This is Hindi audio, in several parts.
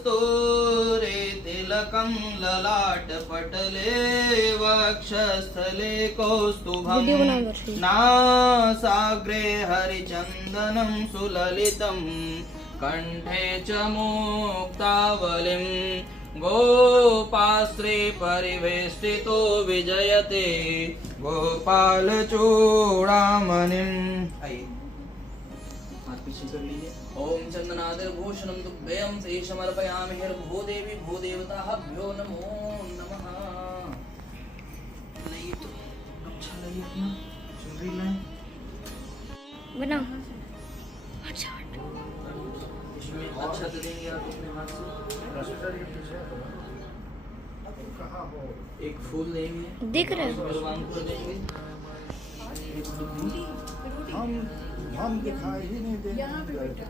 स्तोरे तिलकं ललाटपटले वक्षस्थले कौस्तुभं नासाग्रे हरिचन्दनं सुललितं कण्ठे च मुक्तावलिं गोपाश्री परिवेष्टितो विजयते गोपालचूडामणिम्। ओम चंदनादिर्भूषणं तुभ्यं शेषमर्पयामि भूदेवी भूदेवताभ्यो नमो नमः। नहीं तो अच्छा लगे अपना चुनरी लाए बनाओ। इसमें अच्छा तो देंगे आप अपने हाथ से। एक फूल देंगे, दिख रहा है भगवान को देंगे। हम दिखाई ही नहीं देंगे। यहाँ पे बेटा,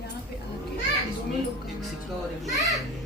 यहाँ पे आके इसमें एक सिक्का और एक नोट देंगे।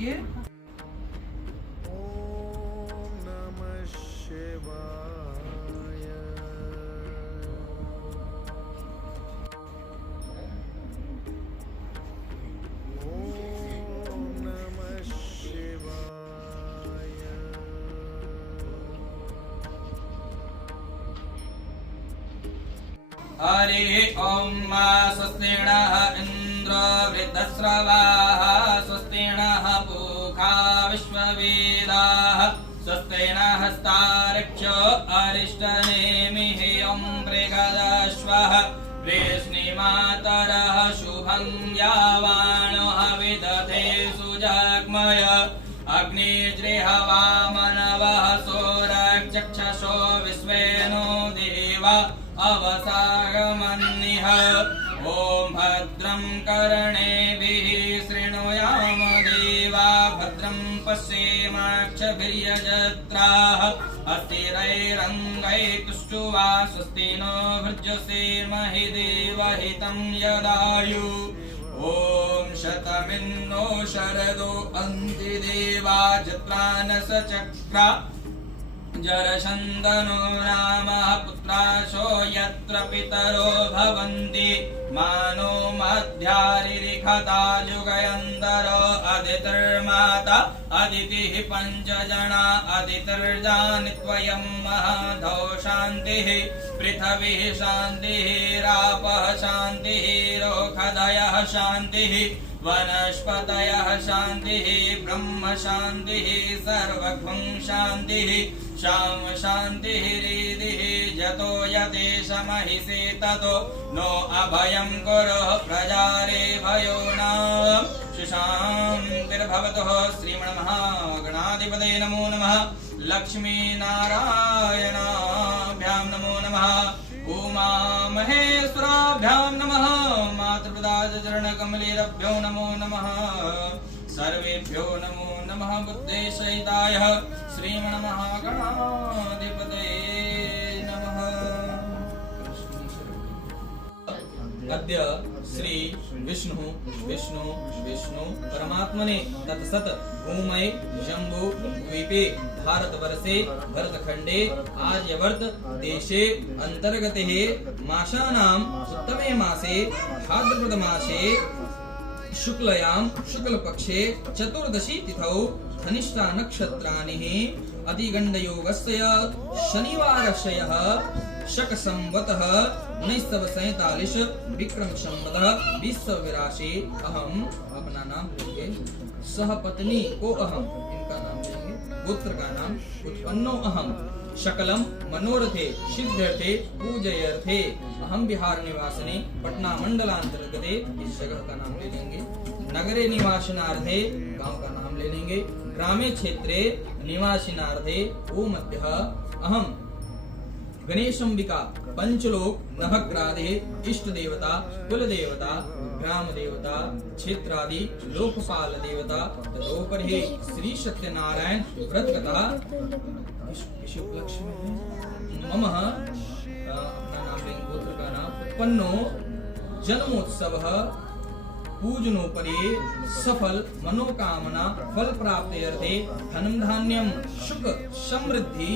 ये ओम नमः शिवाय। ओम नमः शिवाय। हरि ओम स्वस्ति नः इंद्र वृद्धश्रवाः स्वस्ति नः पूषा विश्ववेदाः स्वस्ति नः हस्तारक्ष्यो अरिष्टनेमिः ॐ मृगदश्वः वृष्णिमातरः शुभं यावानो हविदधे सुजग्मय अग्निज्रिहवामनवः सोरचक्षसो विश्वेनो देवा अवसागमन्निः। ॐ भद्रं कर्णेभिः शृणुयाम देवा भद्रं पश्येमाक्षभिर्यजत्राः अस्थिरैरङ्गैस्तुष्ट्वा स्वस्ति नो भृजसेर्महि देवहितं यदायु। ॐ शतमिन्नो शरदो अन्ति देवा जत्रानसचक्रा जरशन्दनो रामः पुत्राशो यत्र पितरो भवन्ति मानो मध्यारिरिखता जुगयन्तरो अदितिर्माता अदितिः पञ्चजना अदितिर्जानित्वयं महधौ शान्तिः पृथिवीः शान्तिः रापः शान्तिः रोखदयः शान्तिः वनस्पतयः शान्तिः ब्रह्म शान्तिः सर्वभुं शान्तिः शाम शान्तिः हृदिः जतो यतेशमहिषे ततो नो अभयं कुरु प्रजारे भयो न सुशान्तिर्भवतु। श्रीमन्महागणाधिपतये नमो नमः। लक्ष्मीनारायणाभ्यां नमो नमः। उमा महेश्वराभ्यां नमः। मातृप्रदाचरणकमलेभ्यो नमो नमः। सर्वेभ्यो नमो नमः। बुद्धेशहिताय श्रीमन्महागणाधिपतये नमः। अद्य श्री विष्णु विष्णु विष्णु परमात्मने तत्सत भूमये जम्बू द्वीपे भारतवर्षे भरतखंडे आर्यवर्त देशे अंतर्गते मासानाम् उत्तमे मासे भाद्रपद मासे शुक्लयां शुक्लपक्षे चतुर्दशी तिथौ धनिष्ठा नक्षत्राणि अतिगण्डयोगस्य शनिवारस्य शक संवतः 1947 विक्रम संवतः 2082 अहम अपना नाम लेंगे, सहपत्नी को अहम इनका नाम लेंगे, पुत्र का नाम उत्पन्नो अहम, शकलम मनोरथे सिद्ध्यर्थे पूजयर्थे अहम बिहार निवासने पटना मंडलांतर्गते इस जगह का नाम ले लेंगे, नगरे निवासनार्थे गांव का नाम ले लेंगे, ग्रामे क्षेत्रे निवासिनार्थे ओ मध्य अहम गणेशंबिका पंचलोक नभग्राधे इष्ट देवता कुल देवता ग्राम देवता क्षेत्रादि लोकपाल देवता तदोपरि श्री सत्यनारायण व्रत कथा इस उपलक्ष्य में मम अपना नाम लेंगे, गोत्र का नाम उत्पन्नो जन्मोत्सव पूजनोपरि सफल मनोकामना फल प्राप्त्यर्थे धनम धान्यम सुख समृद्धि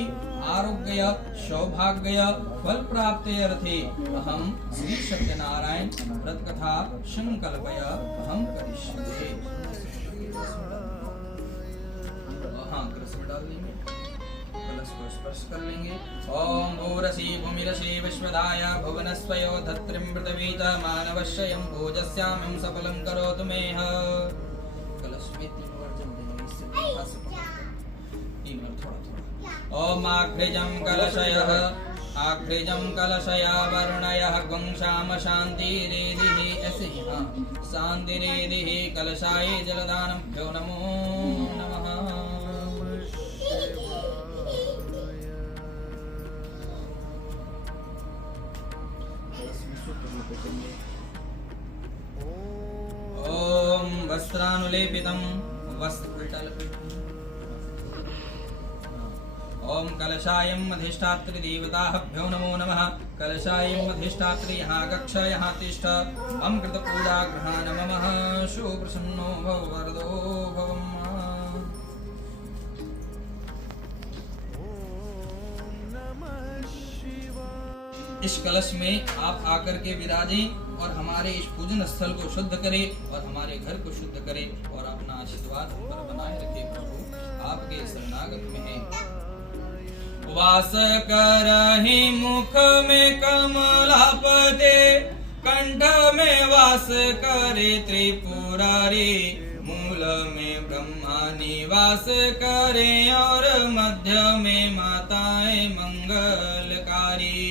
आरोग्य सौभाग्य फल प्राप्त्यर्थे अहम श्री सत्यनारायण व्रत कथा संकल्पय अहम करिष्ये। हाँ कृष्ण डाल देंगे, कलश को स्पर्श कर लेंगे। ओम भूरसी भूमिरसी विश्वदाय भुवनस्वयो धत्रिं पृथिवी च मानवश्यं भोजस्यामिं सफलं करोतु मेह। कलश में 3 बार जल देंगे, इससे हाथ से पकड़ 3 बार थोड़ा थोड़ा। ओम आघ्रिजं कलशयः आघ्रिजं कलशया वर्णयः गुं शाम शान्तिरेधिः ऐसे ही हाँ शान्तिरेधिः कलशाय जलदानभ्यो नमो नमः। ओम वस्त्रानुलेपितं ओम कलशायं अधिष्ठात्री देवताभ्यो नमो नमः। कलशायं अधिष्ठात्री यहाँ गच्छ यहाँ तिष्ठ हम कृत पूजा गृहाण ममः सुप्रसन्नो भव वरदो भवम्। इस कलश में आप आकर के विराजें और हमारे इस पूजन स्थल को शुद्ध करें और हमारे घर को शुद्ध करें और अपना आशीर्वाद हम पर बनाए रखे। प्रभु आपके शरणागत में है। वास करहि मुख में कमलापते कंठ में वास करे त्रिपुरारी मूल में ब्रह्मा निवास करे और मध्य में माताएं मंगलकारी।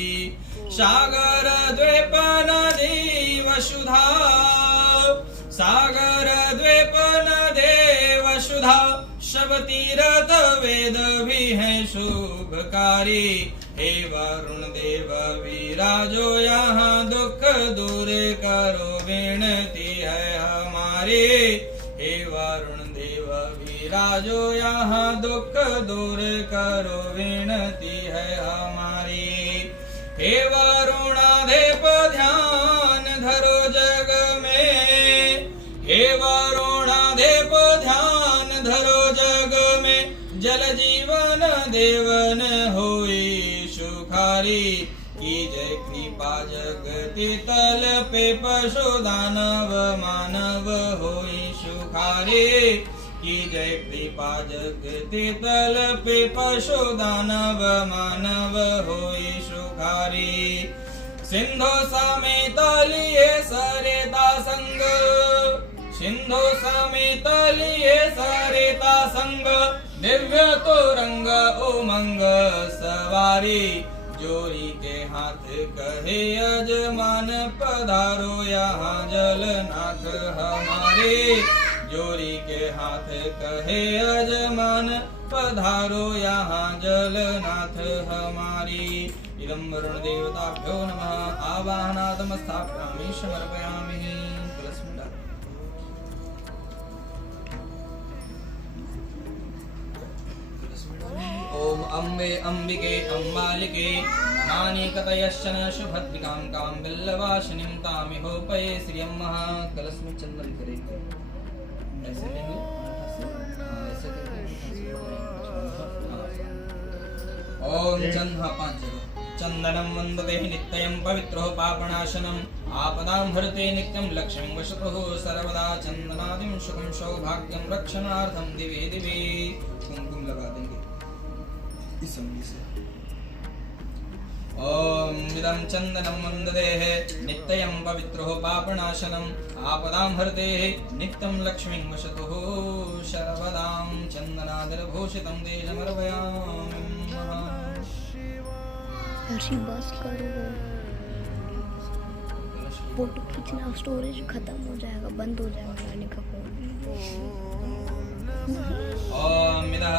सागर द्वीप नदी वसुधा सागर द्वीप नदी वसुधा सब तीर्थ वेद भी है शुभकारी। हे वरुण देव विराजो यहाँ दुख दूर करो विनती है हमारी। हे वरुण देव विराजो यहाँ दुख दूर करो विनती है हमारी। हे वरुणाधिप ध्यान धरो जग में हे वरुणाधिप ध्यान धरो जग में जल जीवन देवन होई सुखारी। की जय कृपा जगति तल पे पशु दानव मानव होई सुखारी। की जय कृपा जगति तल पे पशु दानव मानव होई सुखारी। सिंधु समेत लिए सरिता संग सिंधु समेत लिए सरिता संग दिव्य तो रंग उमंग सवारी। जोरी के हाथ कहे यजमान पधारो यहाँ जलनाथ हमारे। जोरी के हाथ कहे यजमान पधारो यहाँ जलनाथ हमारी। इदं वरुण देवताभ्यो नमः आवाहनादमस्थापयामि समर्पयामि। ओम अम्बे अंबिके अम्बालिके मानिकतयश्चन शुभद्विकां कां बिल्लवासिनीं तामिहोपये श्रियं महा। कलश में चंदन करेंगे ऐसे लेंगे ऐसे ओम चंद्र 5 चंदनं वंदते नित्यं पवित्रो पापनाशनम् आपदां हरते नित्यं लक्ष्मीं वसतुः सर्वदा। चंदनादिं सुखं सौभाग्यं रक्षणार्थं दिवे दिवे। कुमकुम लगा देंगे इस अंगी से। ओम इदं चन्दनं वन्ददेः नित्यं पवित्रो पापनाशनम् आपदां हरतेः नित्यं लक्ष्मीं वसतुः सर्वदां चन्दनादिर्भूषितं ते समर्पयामि। हर्षी बस करो, फोटो खींचना, स्टोरेज खत्म हो जाएगा, बंद हो जाएगा नानी का फोन। ओम इदः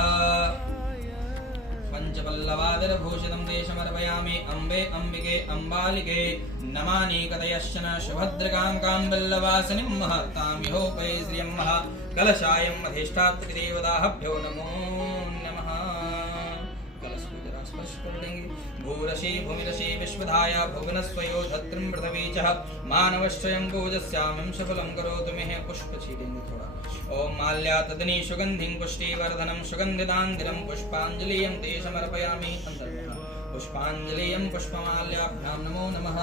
पंचपल्लवादिर्भूषितं ते समर्पयामि। अम्बे अम्बिके अम्बालिके नमानि कतयश्चन सुभद्रकां कां वल्लभासिनीं महत्तां ह्योपै श्रियं महा कलशायं अधिष्ठात्री देवताभ्यो नमो नमः। कलश को जरा स्पर्श कर लेंगे। भूरशी भूमिरशी विश्वधाया भुवनस्वयो धत्रिं पृथ्वी च मानवश्चयं पूजस्यामिं सफलं करोतु मे। पुष्प छीलेंगे थोड़ा। ओम माल्या तदनी सुगंधिं पुष्टिवर्धनं सुगंधितांदिरं पुष्पांजलिं ते समर्पयामि। पुष्पांजलिं पुष्पमाल्याभ्यां नमो नमः।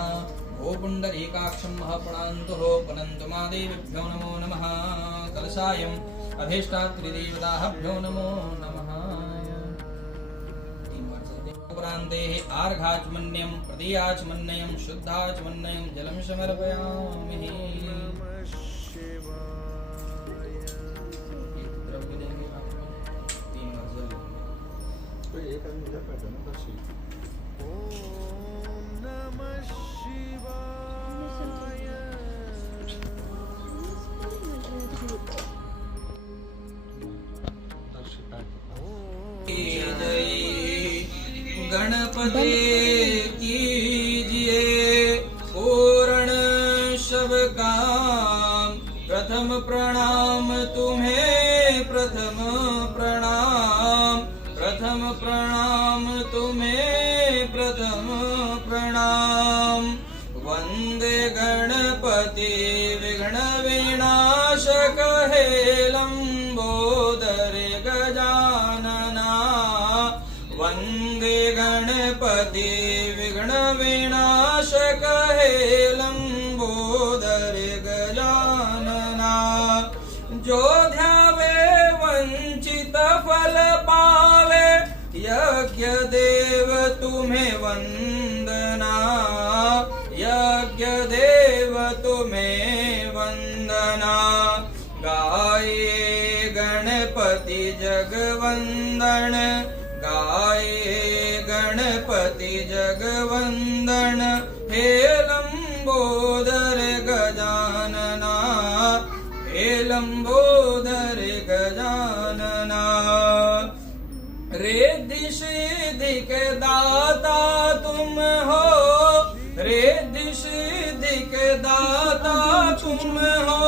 ओ पुंडरीकाक्षं महपणान्तु पुनन्तु मा देवीभ्यो नमो नमः। कलशायं अधिष्ठात्री देवताभ्यो नमो नमः। उपरान्ते आर्घाचमन्यं प्रदीयाचमन्यं शुद्धाचमन्यं जलं समर्पयामि। एक आदमी इधर बैठा ना दर्शी। ओम नमः शिवाय। दर्शी बैठ। जय गणपति कीजिए पूर्ण सब काम। प्रथम प्रणाम तुम्हें, प्रथम प्रणाम, प्रथम प्रणाम तुम्हें, प्रथम प्रणाम। वंदे गणपति विघ्न विनाशक हे लंबोदर गजानना। वंदे गणपति विघ्न विनाशक हे लंबोदर गजानना। जो ध्यावे वंचित फल पावे, यज्ञ देव तुम्हें वंदना, यज्ञ देव तुम्हें वंदना। गाये गणपति जगवंदन, गाये गणपति जगवंदन। हे लंबोदर गजानना, हे लंबोदर गजानना। रिद्धि सिद्धि के दाता तुम हो, रिद्धि सिद्धि के दाता तुम हो।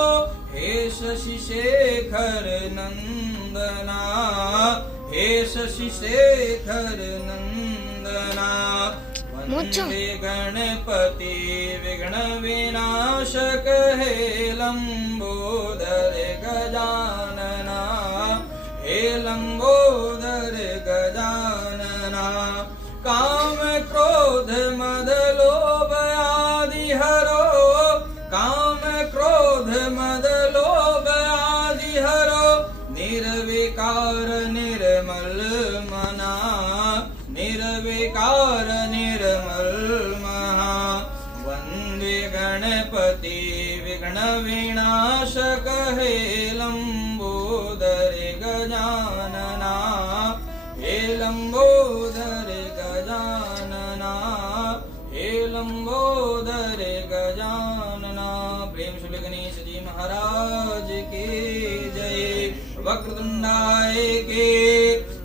हे शशि शेखर नंदना, हे शशि शेखर नंदना। वंदे गणपति विघ्न विनाशक हे लंबोदर गजानना, हे लंबोदर गजानना। काम क्रोध मद लोभ आदि हरो, काम क्रोध मद लोभ आदि हरो। निर्विकार निर्मल मना, निर्विकार निर्मल महा। वंदे गणपति विघ्न विनाशक हे लंबोदर गजानना, हे लंबोदर गजानना, हे लंबोदर गजानना। प्रेम शुल गणेश जी महाराज की जय। वक्रतुंडाय के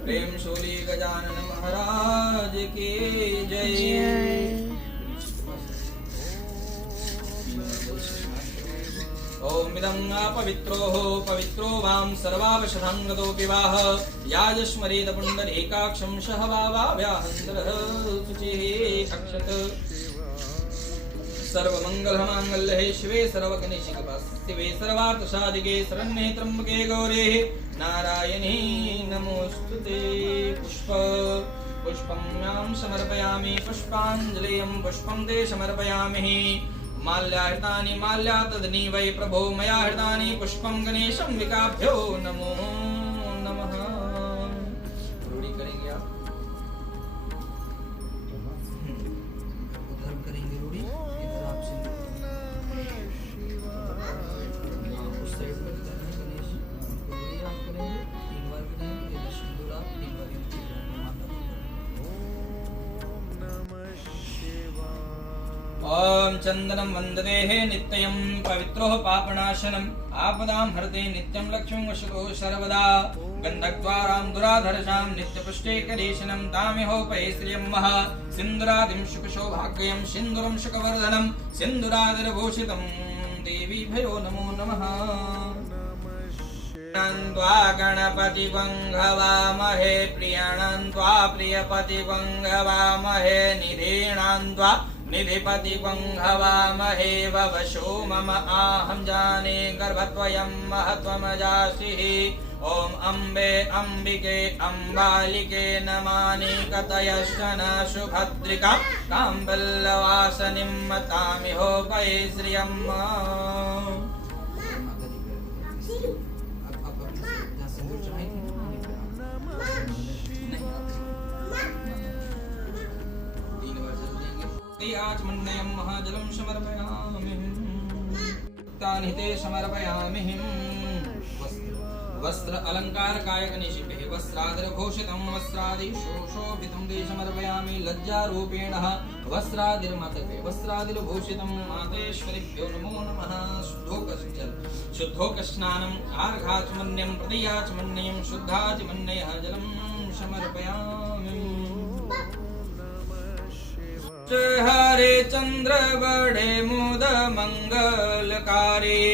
प्रेम शूली गजानन महाराज की जय। ओम इदं पवित्रो पवित्रो वां सर्वावशधांगतो विवाह याजस्मरेद पुंडरीकाक्षं सहवावाभ्याहंतरः शुचिः अक्षत। सर्वमंगलमांगल्ये शिवे सर्वगणेशिके सर्वार्थसाधिके शरण्ये त्र्यंबके गौरे नारायणी नमोस्तुते। पुष्पं यां समर्पयामि, पुष्पांजलिं पुष्पं ते समर्पयामि। माल्याहृतानि माल्यातदनी वै प्रभो मया हृतानि पुष्पं गणेशं विकाभ्यो नमो नमः। रूढ़ी करेंगे आप। ओम चंदनं वंददेः नित्यं पवित्रो पापनाशनम् आपदां हरते नित्यं लक्ष्मीं वशतो सर्वदा गन्धद्वारां दुराधर्षां नित्यपुष्टिकरीशनं तामिहोपये श्रियं महा सिन्दूरादिं शुकशोभाग्यं सिन्दूरं शुकवर्धनं सिन्दूरादिर्भूषितं देवी भयो नमो नमः। त्वा गणपति गंघवामहे प्रियाणां त्वा प्रियपति गंघवामहे निधीणां त्वा निधिपति गंघवामहे ववशो मम आहं जाने गर्भत्वयं महत्वमजासिः। ओम अम्बे अम्बिके अम्बालिके नमानि कतयश्चन सुभद्रिका काम्बल्लवासनिं मतामिहोपये श्रियं आचमन्यं महाजलं समर्पयामि तानि ते समर्पयामि वस्त्र अलंकार कायक निशिभे वस्त्रादिर्भूषितं वस्त्रादिशोशोभितं ते समर्पयामि लज्जारूपेण वस्त्रादिर्मातवे वस्त्रादिर्भूषितं मातेश्वरिभ्यो नमो नमः। शुद्धोकस्नानम् आर्घाचमन्यं प्रतियाचमन्यं शुद्धाचमन्यः जलं समर्पयामि। हरे चंद्र बड़े मुद मंगलकारी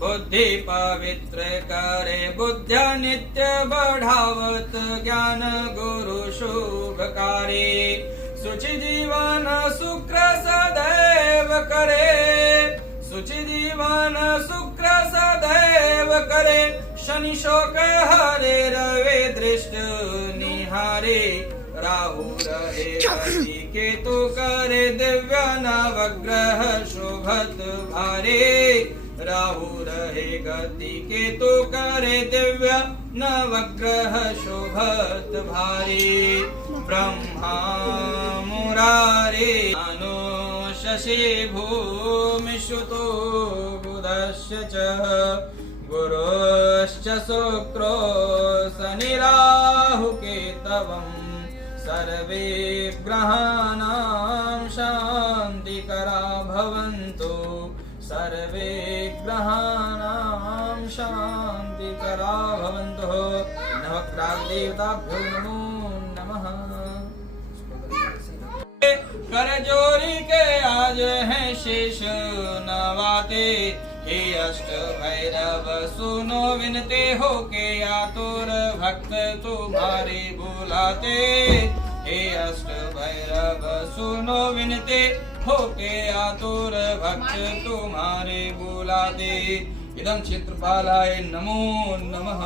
बुद्धि पवित्र करे बुद्ध्या नित्य बढ़ावत ज्ञान गुरु शुभकारी सुचि जीवन शुक्र सदैव करे सुचि जीवन शुक्र सदैव करे शनि शोक हरे रवे दृष्ट निहारे राहु रहे गति केतु करे दिव्य नवग्रह शोभत भारे राहु रहे गति केतु करे दिव्य नवग्रह शोभत भारे ब्रह्मा मुरारे अनु शशि भूमि सुतो बुधस्य च गुरुश्च शुक्रो शनि राहु केतवम् सर्वे ग्रहाणां शान्तिकरा भवन्तु सर्वे ग्रहाणां शान्तिकरा भवन्तु। नवग्रहदेवताभ्यो नमो नमः। करजोरी के आज हैं शेष नवाते हे अष्ट भैरव सुनो विनते हो के आतुर भक्त तुम्हारे बुलाते हे अष्ट भैरव सुनो विनते हो के आतुर भक्त तुम्हारे बुलाते। इदं क्षेत्रपालाय नमो नमः।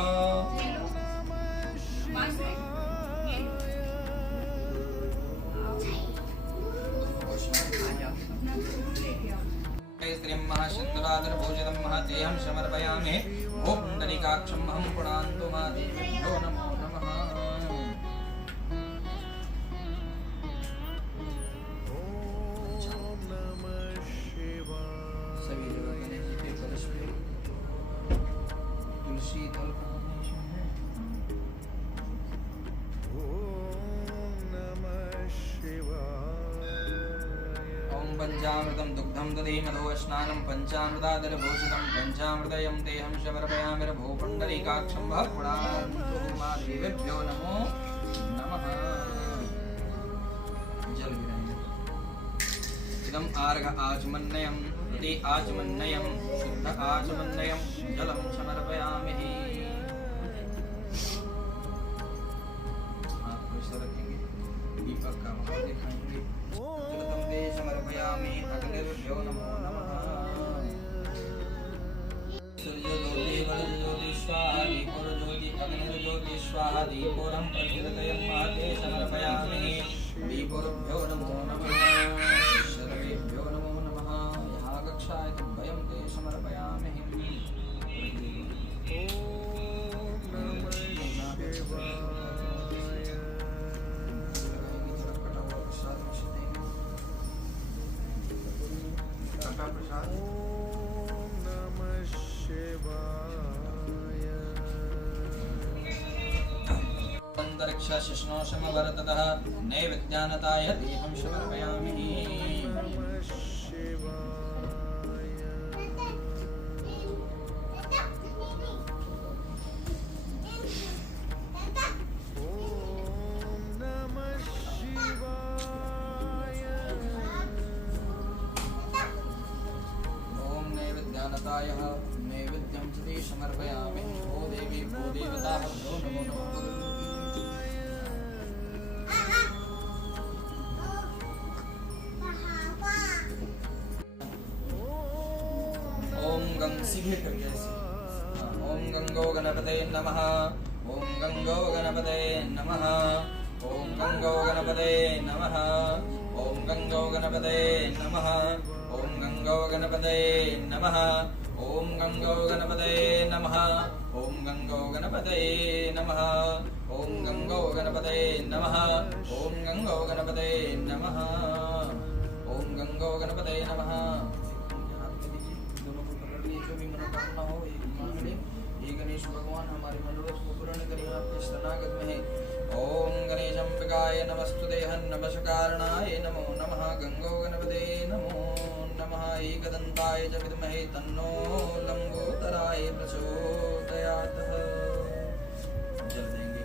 श्रीं महासिन्दूरादिर्भूषितं महतेऽहं समर्पयामि। ॐ पुण्डरीकाक्षं अहं पुणान्तु मादेभ्यो नमो नमः। सभी जगह गणेश जी के कलश पे तुलसी दल पंचामृतं दुग्धं दधि मधु स्नानं पंचामृतादिर्भूषितं पंचामृतयं तेऽहं समर्पयामि। भो पुण्डरीकाक्षं पुणान्तु मादेभ्यो नमो नमः। जल गिराएंगे। इदम् आर्घ आचमन्यं प्रति आचमन्यं शुद्ध आचमन्यं जलं समर्पयामि। हाथ को ऐसा रखेंगे दीपक का वहां दिखाएंगे। समर्पयामि अग्निर्भ्यो नमो नमः। सूर्यज्योति वरुणज्योति स्वाहा दीपोर्ज्योति अग्निर्ज्योति स्वाहा दीपोरं प्रज्वलितयं माते समर्पयामि। दीपोर्भ्यो नमो नमः। सर्वेभ्यो नमो नमः। यः कक्षाय तुभ्यं ते समर्पयामि। शिष्णोषमवरततः नैवेद्यानताय देहं समर्पयामि। नमस्तायः नैवेद्यं च ते समर्पयामि। ओ देवी भो देवता भ्यो नमो नमः। ओम गंग सीधे करके ऐसे। ओम गंगो गणपते नमः। ओम गंगो गणपते नमः। ओम गंगो गणपते नमः। ओम गंगो गणपते नमः। ओम गंगो गणपते नमः। ओम गंगो गणपते नमः। ओम गंगो गणपते नमः। ओम गंगो गणपते नमः। ओम गंगो गणपते नमः। ओम गंगो गणपते नमः। दोनों को पकड़ लिए, जो भी मनोकामना हो एक मांग ले। हे गणेश भगवान हमारे मनोरथ को पूर्ण करिए, आपके शरणागत में है। ओम गणेशंबिकाय नमस्तुते नमस्कारणाय नमो नमः। गंगो गणपते नमो नमः। एकदंताय च विद्महे तन्नो लंबोदराय प्रचोदयात्। जल देंगे।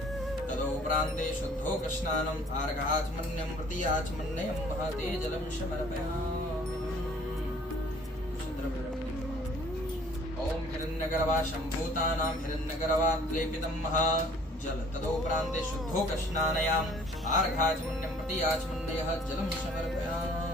तदोपरान्ते शुद्धोकस्नानम् आर्घाचमन्यं प्रतियाचमन्यं महते जलं समर्पयामि। ओम हिरण्यगर्भा शंभूतानां हिरण्यगर्भात् लेपितं महाजल। तदोपरान्ते शुद्धोकस्नानयाम् आर्घाचमन्यं प्रतियाचमन्यः जलं समर्पयामि।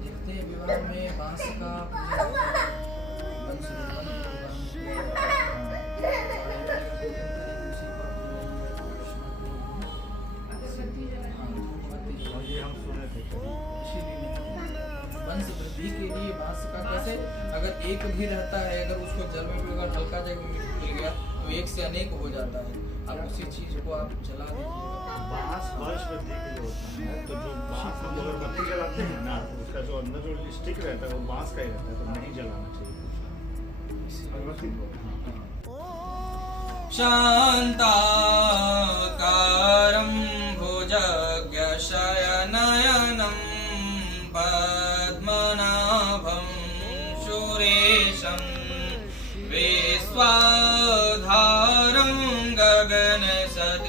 देखते हैं विवाह में बांस का ये हम सुने थे। वंश वृद्धि के लिए बांस का कैसे, अगर एक भी रहता है, अगर उसको जल में भी अगर हल्का जगह मिल गया तो एक से अनेक हो जाता है। अब उसी चीज को आप जला दीजिए। बांस वंश वृद्धि के लिए होता है, तो जो बांस हम अगरबत्ती जलाते हैं ना, उसका जो अंदर जो स्टिक रहता है वो बांस का ही रहता है, तो नहीं जलाना चाहिए अगरबत्ती को। शान्ताकारं भुजगशयनयनं पद्मनाभं सुरेशं विश्वाधारं गगनसदृशं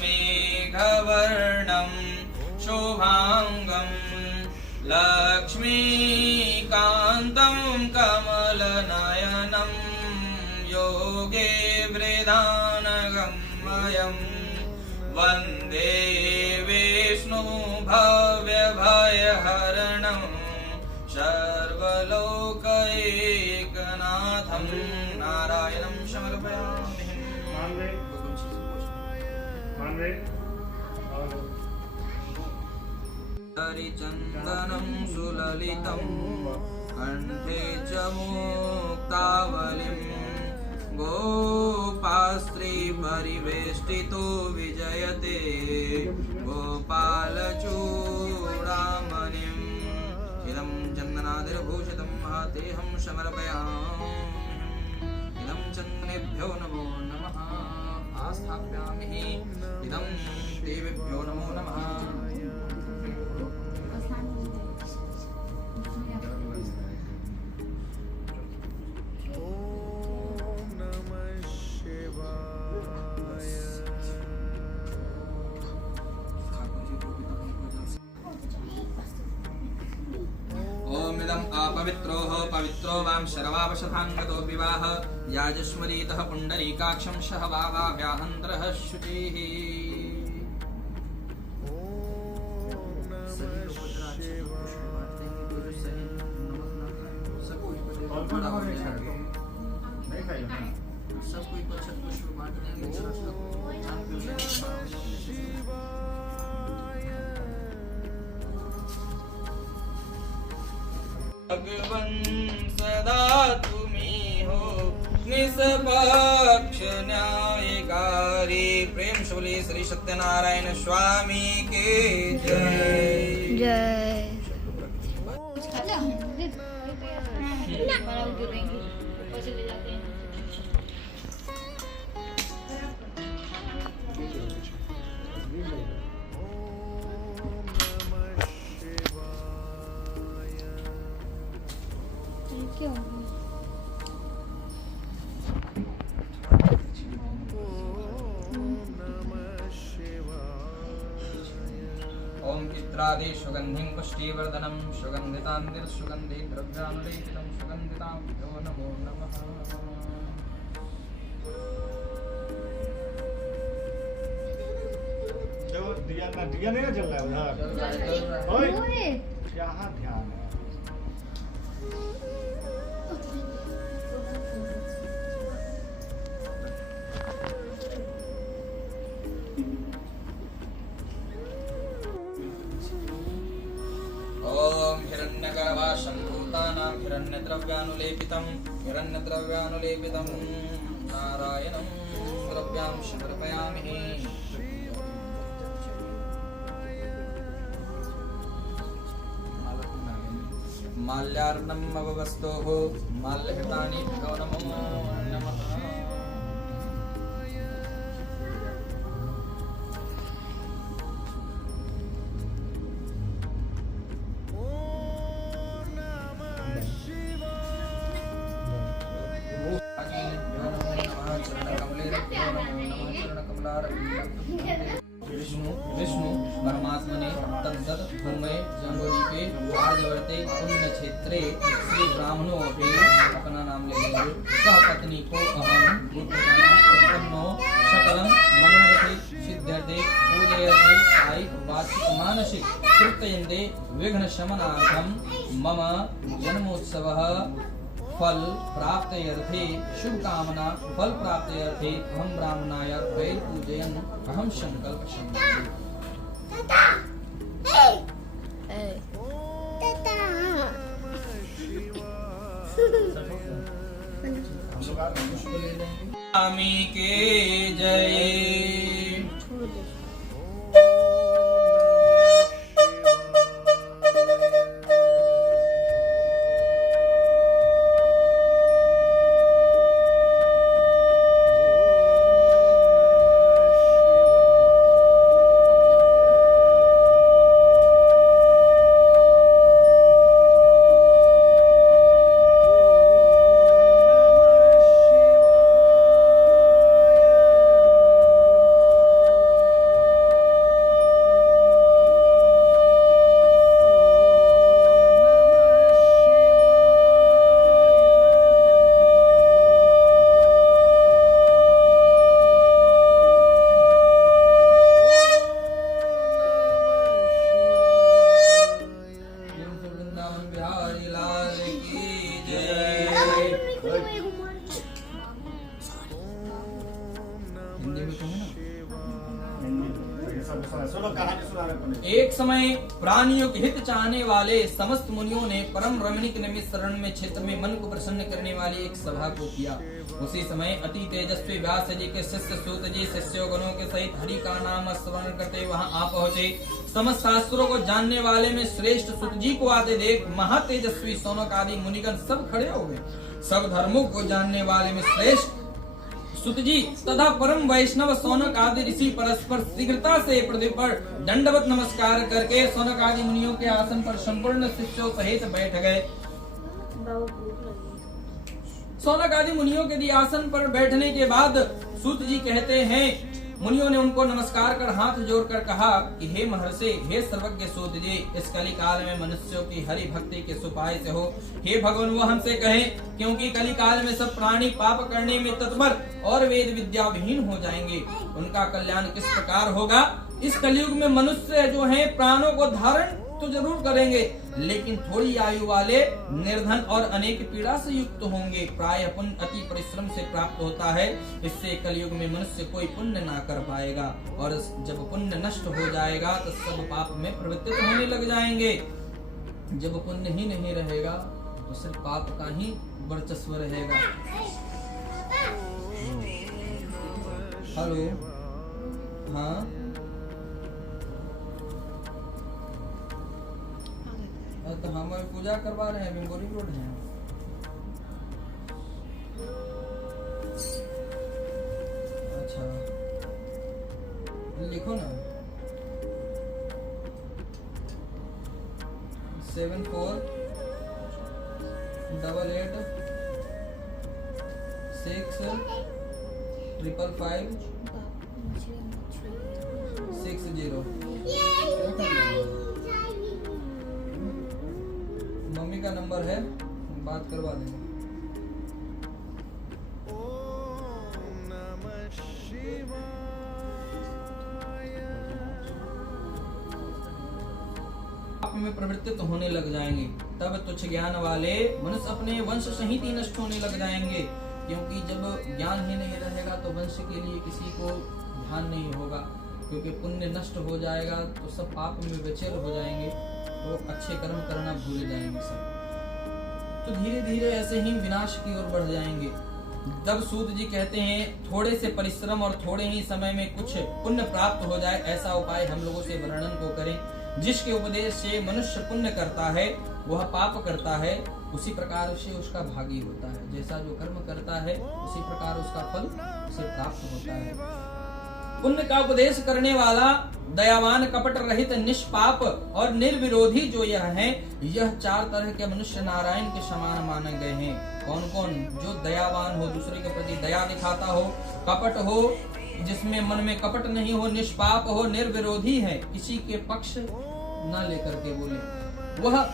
मेघवर्णं शोभाङ्गं लक्ष्मीकान्तं कमलनयनं योगे वृदानगम्यं वन्दे विष्णु भव्यभयहरणं सर्वलोकैकनाथं नारायणं समर्पयामि। हरिचन्दनं सुललितं कण्ठे च मुक्तावलिं गोपास्त्री परिवेष्टितो विजयते गोपालचूडामणिम् इदं चन्दनादिर्भूषितं महतेऽहं समर्पयामि। इदं चन्दनेभ्यो नमो नमः आस्थापयामि। इदं देवेभ्यो नमो नमः। अपवित्रोः पवित्रो वां शर्वावशथाङ्गतो विवाह याजस्मरीतः पुण्डरीकाक्षं सह वावाव्याहन्तरः शुचिः। सब कोई पक्षत पुष्प बांट देंगे। भगवन सदा तुम्ही हो निष्पक्ष न्यायकारी। प्रेम शोले श्री सत्यनारायण स्वामी के जय जय। क्यों पवित्रादि सुगन्धिं पुष्टिवर्धनं सुगन्धितान्निर्सुगन्धि द्रव्यानुलेपितं सुगन्धिताभ्यो नमो नमः। जो दिया नहीं ना जल रहा है उधर। ओए, यहाँ ध्यान है। ओम हिरण्यगर्भाशं भूतानां हिरण्यद्रव्यानुलेपितं नारायणं द्रव्यां समर्पयामि। माल्यार्णम् अववस्तोः माल्यघटानि भ्यो नमो नमः। विष्णु परमात्मने तद्दत भूमे जंगोदीपे आर्यवर्ते पुण्य क्षेत्रे श्री ब्राह्मणों अपि अपना नाम ले लेंगे। सह पत्नी को अहम बुद्धजना उत्पन्नो सकलं मनोरथे सिद्ध्यर्थे पूजयते कायिक वाचिक मानसिक कृत्यन्ते विघ्न शमनार्थं मम जन्मोत्सवः फल प्राप्त्यर्थे शुभ कामना फल प्राप्त्यर्थे अहम ब्राह्मणाय वैर पूजयन् अहम संकल्प संकल्पे। स्वामी के जय। एक समय प्राणियों के हित चाहने वाले समस्त मुनियों ने परम रमणीक निमित शरण में क्षेत्र में मन को प्रसन्न करने वाली एक सभा को किया। उसी समय अति तेजस्वी व्यास जी के शिष्य सूत जी शिष्यों गणों के सहित हरि का नाम स्मरण करते वहां आ पहुंचे। समस्त शास्त्रों को जानने वाले में श्रेष्ठ सूत जी को आते देख महातेजस्वी सौनक आदि मुनिगण सब खड़े हो गए। सब धर्मों को जानने वाले में श्रेष्ठ सुत जी तथा परम वैष्णव सौनक आदि ऋषि परस्पर शीघ्रता से पृथ्वी पर दंडवत नमस्कार करके सौनक आदि मुनियों के आसन पर संपूर्ण शिष्यों सहित बैठ गए। सौनक आदि मुनियों के आसन पर बैठने के बाद सूत जी कहते हैं, मुनियों ने उनको नमस्कार कर हाथ जोड़कर कहा कि हे महर्षि, हे सर्वज्ञ सूत जी, इस कली काल में मनुष्यों की हरि भक्ति के उपाय से हो। हे भगवान, वो हमसे कहें, क्योंकि कली काल में सब प्राणी पाप करने में तत्पर और वेद विद्या विहीन हो जाएंगे। उनका कल्याण किस प्रकार होगा? इस कलयुग में मनुष्य जो है प्राणों को धारण तो जरूर करेंगे, लेकिन थोड़ी आयु वाले, निर्धन और अनेक पीड़ा से युक्त होंगे। प्राय पुण्य अति परिश्रम से प्राप्त होता है। इससे कलयुग में मनुष्य कोई पुण्य ना कर पाएगा, और जब पुण्य नष्ट हो जाएगा तो सब पाप में प्रवृत्त होने लग जाएंगे। जब पुण्य ही नहीं रहेगा तो सिर्फ पाप का ही वर्चस्व रहेगा। हेलो, हाँ, तो हम पूजा करवा रहे हैं, बेंगोली रोड है। अच्छा, लिखो ना 7488655560। मम्मी का नंबर है, बात करवा देंगे। आप में प्रवृत्त होने लग जाएंगे, तब तुच्छ ज्ञान वाले मनुष्य अपने वंश सहित ही नष्ट होने लग जाएंगे। क्योंकि जब ज्ञान ही नहीं रहेगा तो वंश के लिए किसी को ध्यान नहीं होगा, क्योंकि पुण्य नष्ट हो जाएगा तो सब पाप में विचल हो जाएंगे, तो अच्छे कर्म करना भूल जाएंगे सब। तो धीरे धीरे ऐसे ही विनाश की ओर बढ़ जाएंगे। तब सूत जी कहते हैं, थोड़े से परिश्रम और थोड़े ही समय में कुछ पुण्य प्राप्त हो जाए, ऐसा उपाय हम लोगों से वर्णन को करें। जिसके उपदेश से मनुष्य पुण्य करता है वह पाप करता है, उसी प्रकार से उसका भागी होता है। जैसा जो कर्म करता है उसी प्रकार उसका फल उसे प्राप्त होता है। पुण्य का उपदेश करने वाला दयावान, कपट रहित, निष्पाप और निर्विरोधी जो यह है, यह 4 तरह के मनुष्य नारायण के समान माने गए हैं। कौन कौन? जो दयावान हो, दूसरे के प्रति दया दिखाता हो, कपट हो, जिसमें मन में कपट नहीं हो, निष्पाप हो, निर्विरोधी है, किसी के पक्ष न लेकर के बोले। वह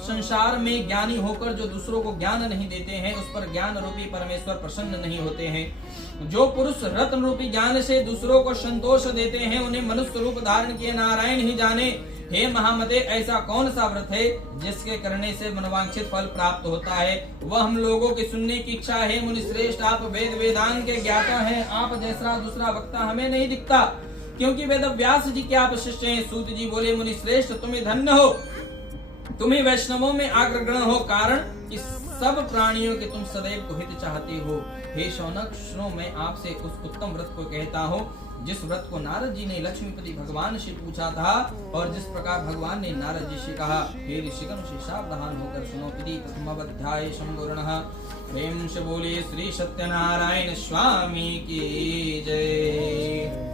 संसार में ज्ञानी होकर जो दूसरों को ज्ञान नहीं देते हैं, उस पर ज्ञान रूपी परमेश्वर प्रसन्न नहीं होते हैं। जो पुरुष रत्न रूपी ज्ञान से दूसरों को संतोष देते हैं, उन्हें मनुष्य रूप धारण किए नारायण ही जाने। हे महामते, ऐसा कौन सा व्रत है जिसके करने से मनवांछित फल प्राप्त होता है? वह हम लोगों की सुनने की इच्छा है। मुनि श्रेष्ठ, आप वेद वेदांग के ज्ञाता हैं, आप जैसा दूसरा वक्ता हमें नहीं दिखता, क्योंकि वेद व्यास जी के आप शिष्य हैं। सूत जी बोले, मुनि श्रेष्ठ, तुम्हें धन्य हो, तुम्हें वैष्णवों में अग्रगण्य हो, कारण इस सब प्राणियों के तुम सदैव को हित चाहते हो। हे शौनक, सुनो, मैं आपसे उस उत्तम व्रत को कहता हूँ जिस व्रत को नारद जी ने लक्ष्मीपति भगवान से पूछा था, और जिस प्रकार भगवान ने नारद जी से कहा। हे ऋषिगण, से सावधान होकर सुनो। इति प्रथमाध्याय संपूर्णः। प्रेम से बोलिए श्री सत्यनारायण स्वामी की जय।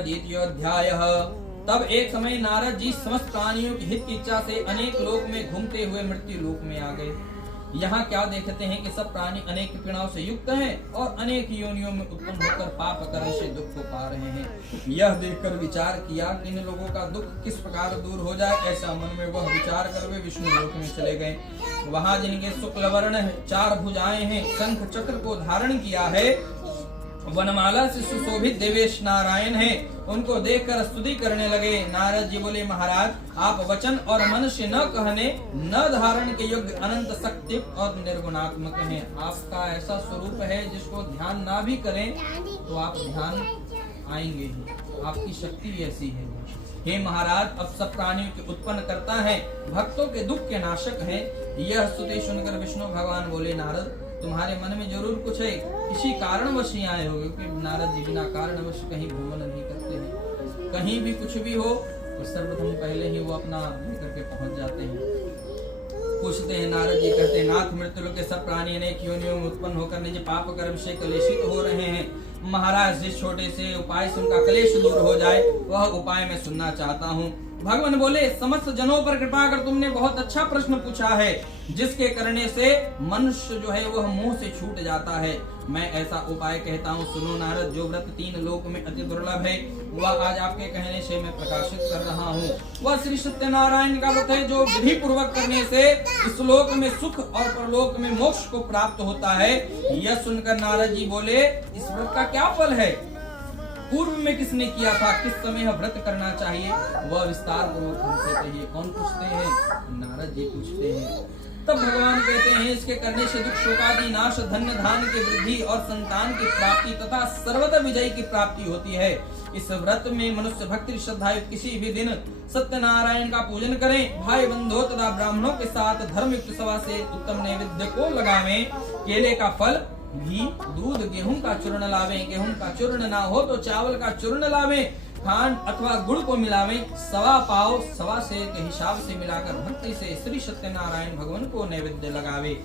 द्वितीयोऽध्याय। तब एक समय नारद जी समस्त प्राणियों के हित की इच्छा से अनेक लोक में घूमते हुए मृत्यु लोक में आ गए। यहाँ क्या देखते हैं कि सब प्राणी अनेक पीड़ाओं से युक्त हैं और अनेक योनियों में उत्पन्न होकर पाप कर्म से दुख को पा रहे हैं। यह देखकर विचार किया कि इन लोगों का दुख किस प्रकार दूर हो जाए। ऐसा मन में वह विचार कर वे विष्णु लोक में चले गए। वहाँ जिनके शुक्ल वर्ण 4 भुजाएं हैं, शंख चक्र को धारण किया है, वनमाला से सुशोभित देवेश नारायण हैं, उनको देखकर स्तुति करने लगे। नारद जी बोले, महाराज, आप वचन और मन से न कहने न धारण के योग्य अनंत शक्ति और निर्गुणात्मक हैं। आपका ऐसा स्वरूप है जिसको ध्यान ना भी करें तो आप ध्यान आएंगे ही, आपकी शक्ति ऐसी है। हे महाराज, अब सब प्राणियों के उत्पन्न करता है, भक्तों के दुख के नाशक है। यह स्तुति सुनकर विष्णु भगवान बोले, नारद, तुम्हारे मन में जरूर कुछ है, किसी कारणवश ही आए होगे, क्योंकि नारद जी बिना कारणवश कहीं भ्रमण नहीं करते हैं। कहीं भी कुछ भी हो तो सर्वप्रथम पहले ही वो अपना लेकर के पहुंच जाते हैं। पूछते हैं, नारद जी कहते हैं, नाथ, मृत्यु लोक के सब प्राणी अनेक योनियों में उत्पन्न होकर निज पाप कर्म से कलेशित हो रहे हैं। महाराज, जिस छोटे से उपाय से उनका कलेश दूर हो जाए वह उपाय मैं सुनना चाहता हूँ। भगवान बोले, समस्त जनों पर कृपा कर तुमने बहुत अच्छा प्रश्न पूछा है, जिसके करने से मनुष्य जो है वह मुंह से छूट जाता है। मैं ऐसा उपाय कहता हूँ, सुनो नारद। जो व्रत 3 लोक में अति दुर्लभ है वह आज आपके कहने से मैं प्रकाशित कर रहा हूँ। वह श्री सत्यनारायण का व्रत है जो विधि पूर्वक करने से इस लोक में सुख और परलोक में मोक्ष को प्राप्त होता है। यह सुनकर नारद जी बोले, इस व्रत का क्या फल है? पूर्व में किसने किया था, किस समय यह व्रत करना चाहिए, वह विस्तार पूर्वक हमसे कहिए। कौन पूछते हैं? नारद जी पूछते हैं। तब भगवान कहते हैं, इसके करने से दुख शोकादि नाश, धन्य धान की वृद्धि और संतान की प्राप्ति तथा सर्वदा विजय की प्राप्ति होती है। इस व्रत में मनुष्य भक्ति श्रद्धा युक्त किसी भी दिन सत्यनारायण का पूजन करें, भाई बंधुओं तथा ब्राह्मणों के साथ धर्म युक्त सभा से उत्तम नैवेद्य को लगावें, केले का फल, घी, दूध, गेहूं का चूर्ण लावें, गेहूं का चूर्ण ना हो तो चावल का चूर्ण लावें, खांड अथवा गुड़ को मिलावें, सवा पाव सवा सेर के हिसाब से मिलाकर भक्ति से श्री सत्यनारायण भगवान को नैवेद्य लगावे।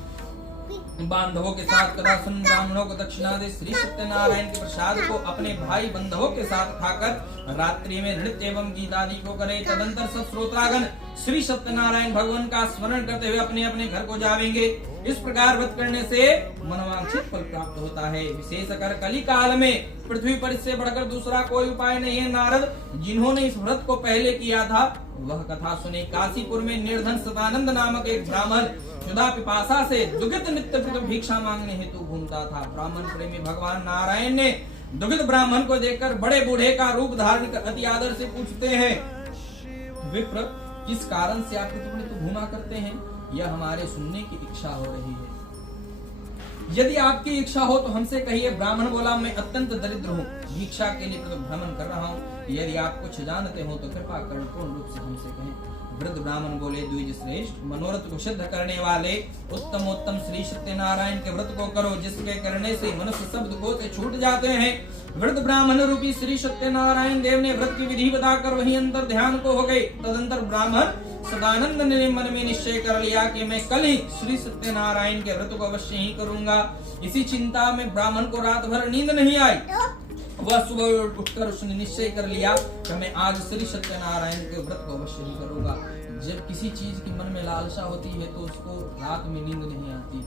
बांधवों के साथ कदा सुन ब्राह्मणों को दक्षिणा दे। श्री सत्यनारायण के प्रसाद को अपने भाई बंधुओं के साथ खाकर रात्रि में नृत्य एवं गीत आदि को करे। तदंतर सब श्रोतागण श्री सत्यनारायण भगवान का स्मरण करते हुए अपने अपने घर को जावेंगे। इस प्रकार व्रत करने से मनोवांछित फल प्राप्त होता है। विशेषकर कली काल में पृथ्वी पर इससे बढ़कर दूसरा कोई उपाय नहीं है। नारद, जिन्होंने इस व्रत को पहले किया था वह कथा सुने। काशीपुर में निर्धन सदानंद नामक एक ब्राह्मण क्षुधा पिपासा से दुखित नित्य भिक्षा मांगने हेतु घूमता था। ब्राह्मण प्रेमी भगवान नारायण ने दुखित ब्राह्मण को देखकर बड़े बूढ़े का रूप धारण कर अति आदर से पूछते हैं, विप्र, किस कारण से आप तो घूमा करते हैं? यह हमारे सुनने की इच्छा हो रही है। यदि आपकी इच्छा हो तो हमसे कहिए। ब्राह्मण बोला, मैं अत्यंत दरिद्र हूँ, भिक्षा के लिए भ्रमण कर रहा हूँ। यदि आप कुछ जानते हो तो कृपा कर पूर्ण रूप से हमसे कहें। वृद्ध ब्राह्मण बोले, द्विज श्रेष्ठ, मनोरथ को सिद्ध करने वाले उत्तमोत्तम श्री सत्यनारायण के व्रत को करो, जिसके करने से मनुष्य सब दुखों से छूट जाते हैं। वृद्ध ब्राह्मण रूपी श्री सत्यनारायण देव ने व्रत की विधि बताकर वहीं अंतर ध्यान को हो गए। तदंतर ब्राह्मण सदानंद ने मन में निश्चय कर लिया कि मैं कल ही श्री सत्यनारायण के व्रत को अवश्य ही करूंगा। इसी चिंता में ब्राह्मण को रात भर नींद नहीं आई। वह सुबह उठकर उसने निश्चय कर लिया कि मैं आज श्री सत्यनारायण के व्रत को अवश्य ही करूंगा। जब किसी चीज की मन में लालसा होती है तो उसको रात में नींद नहीं आती।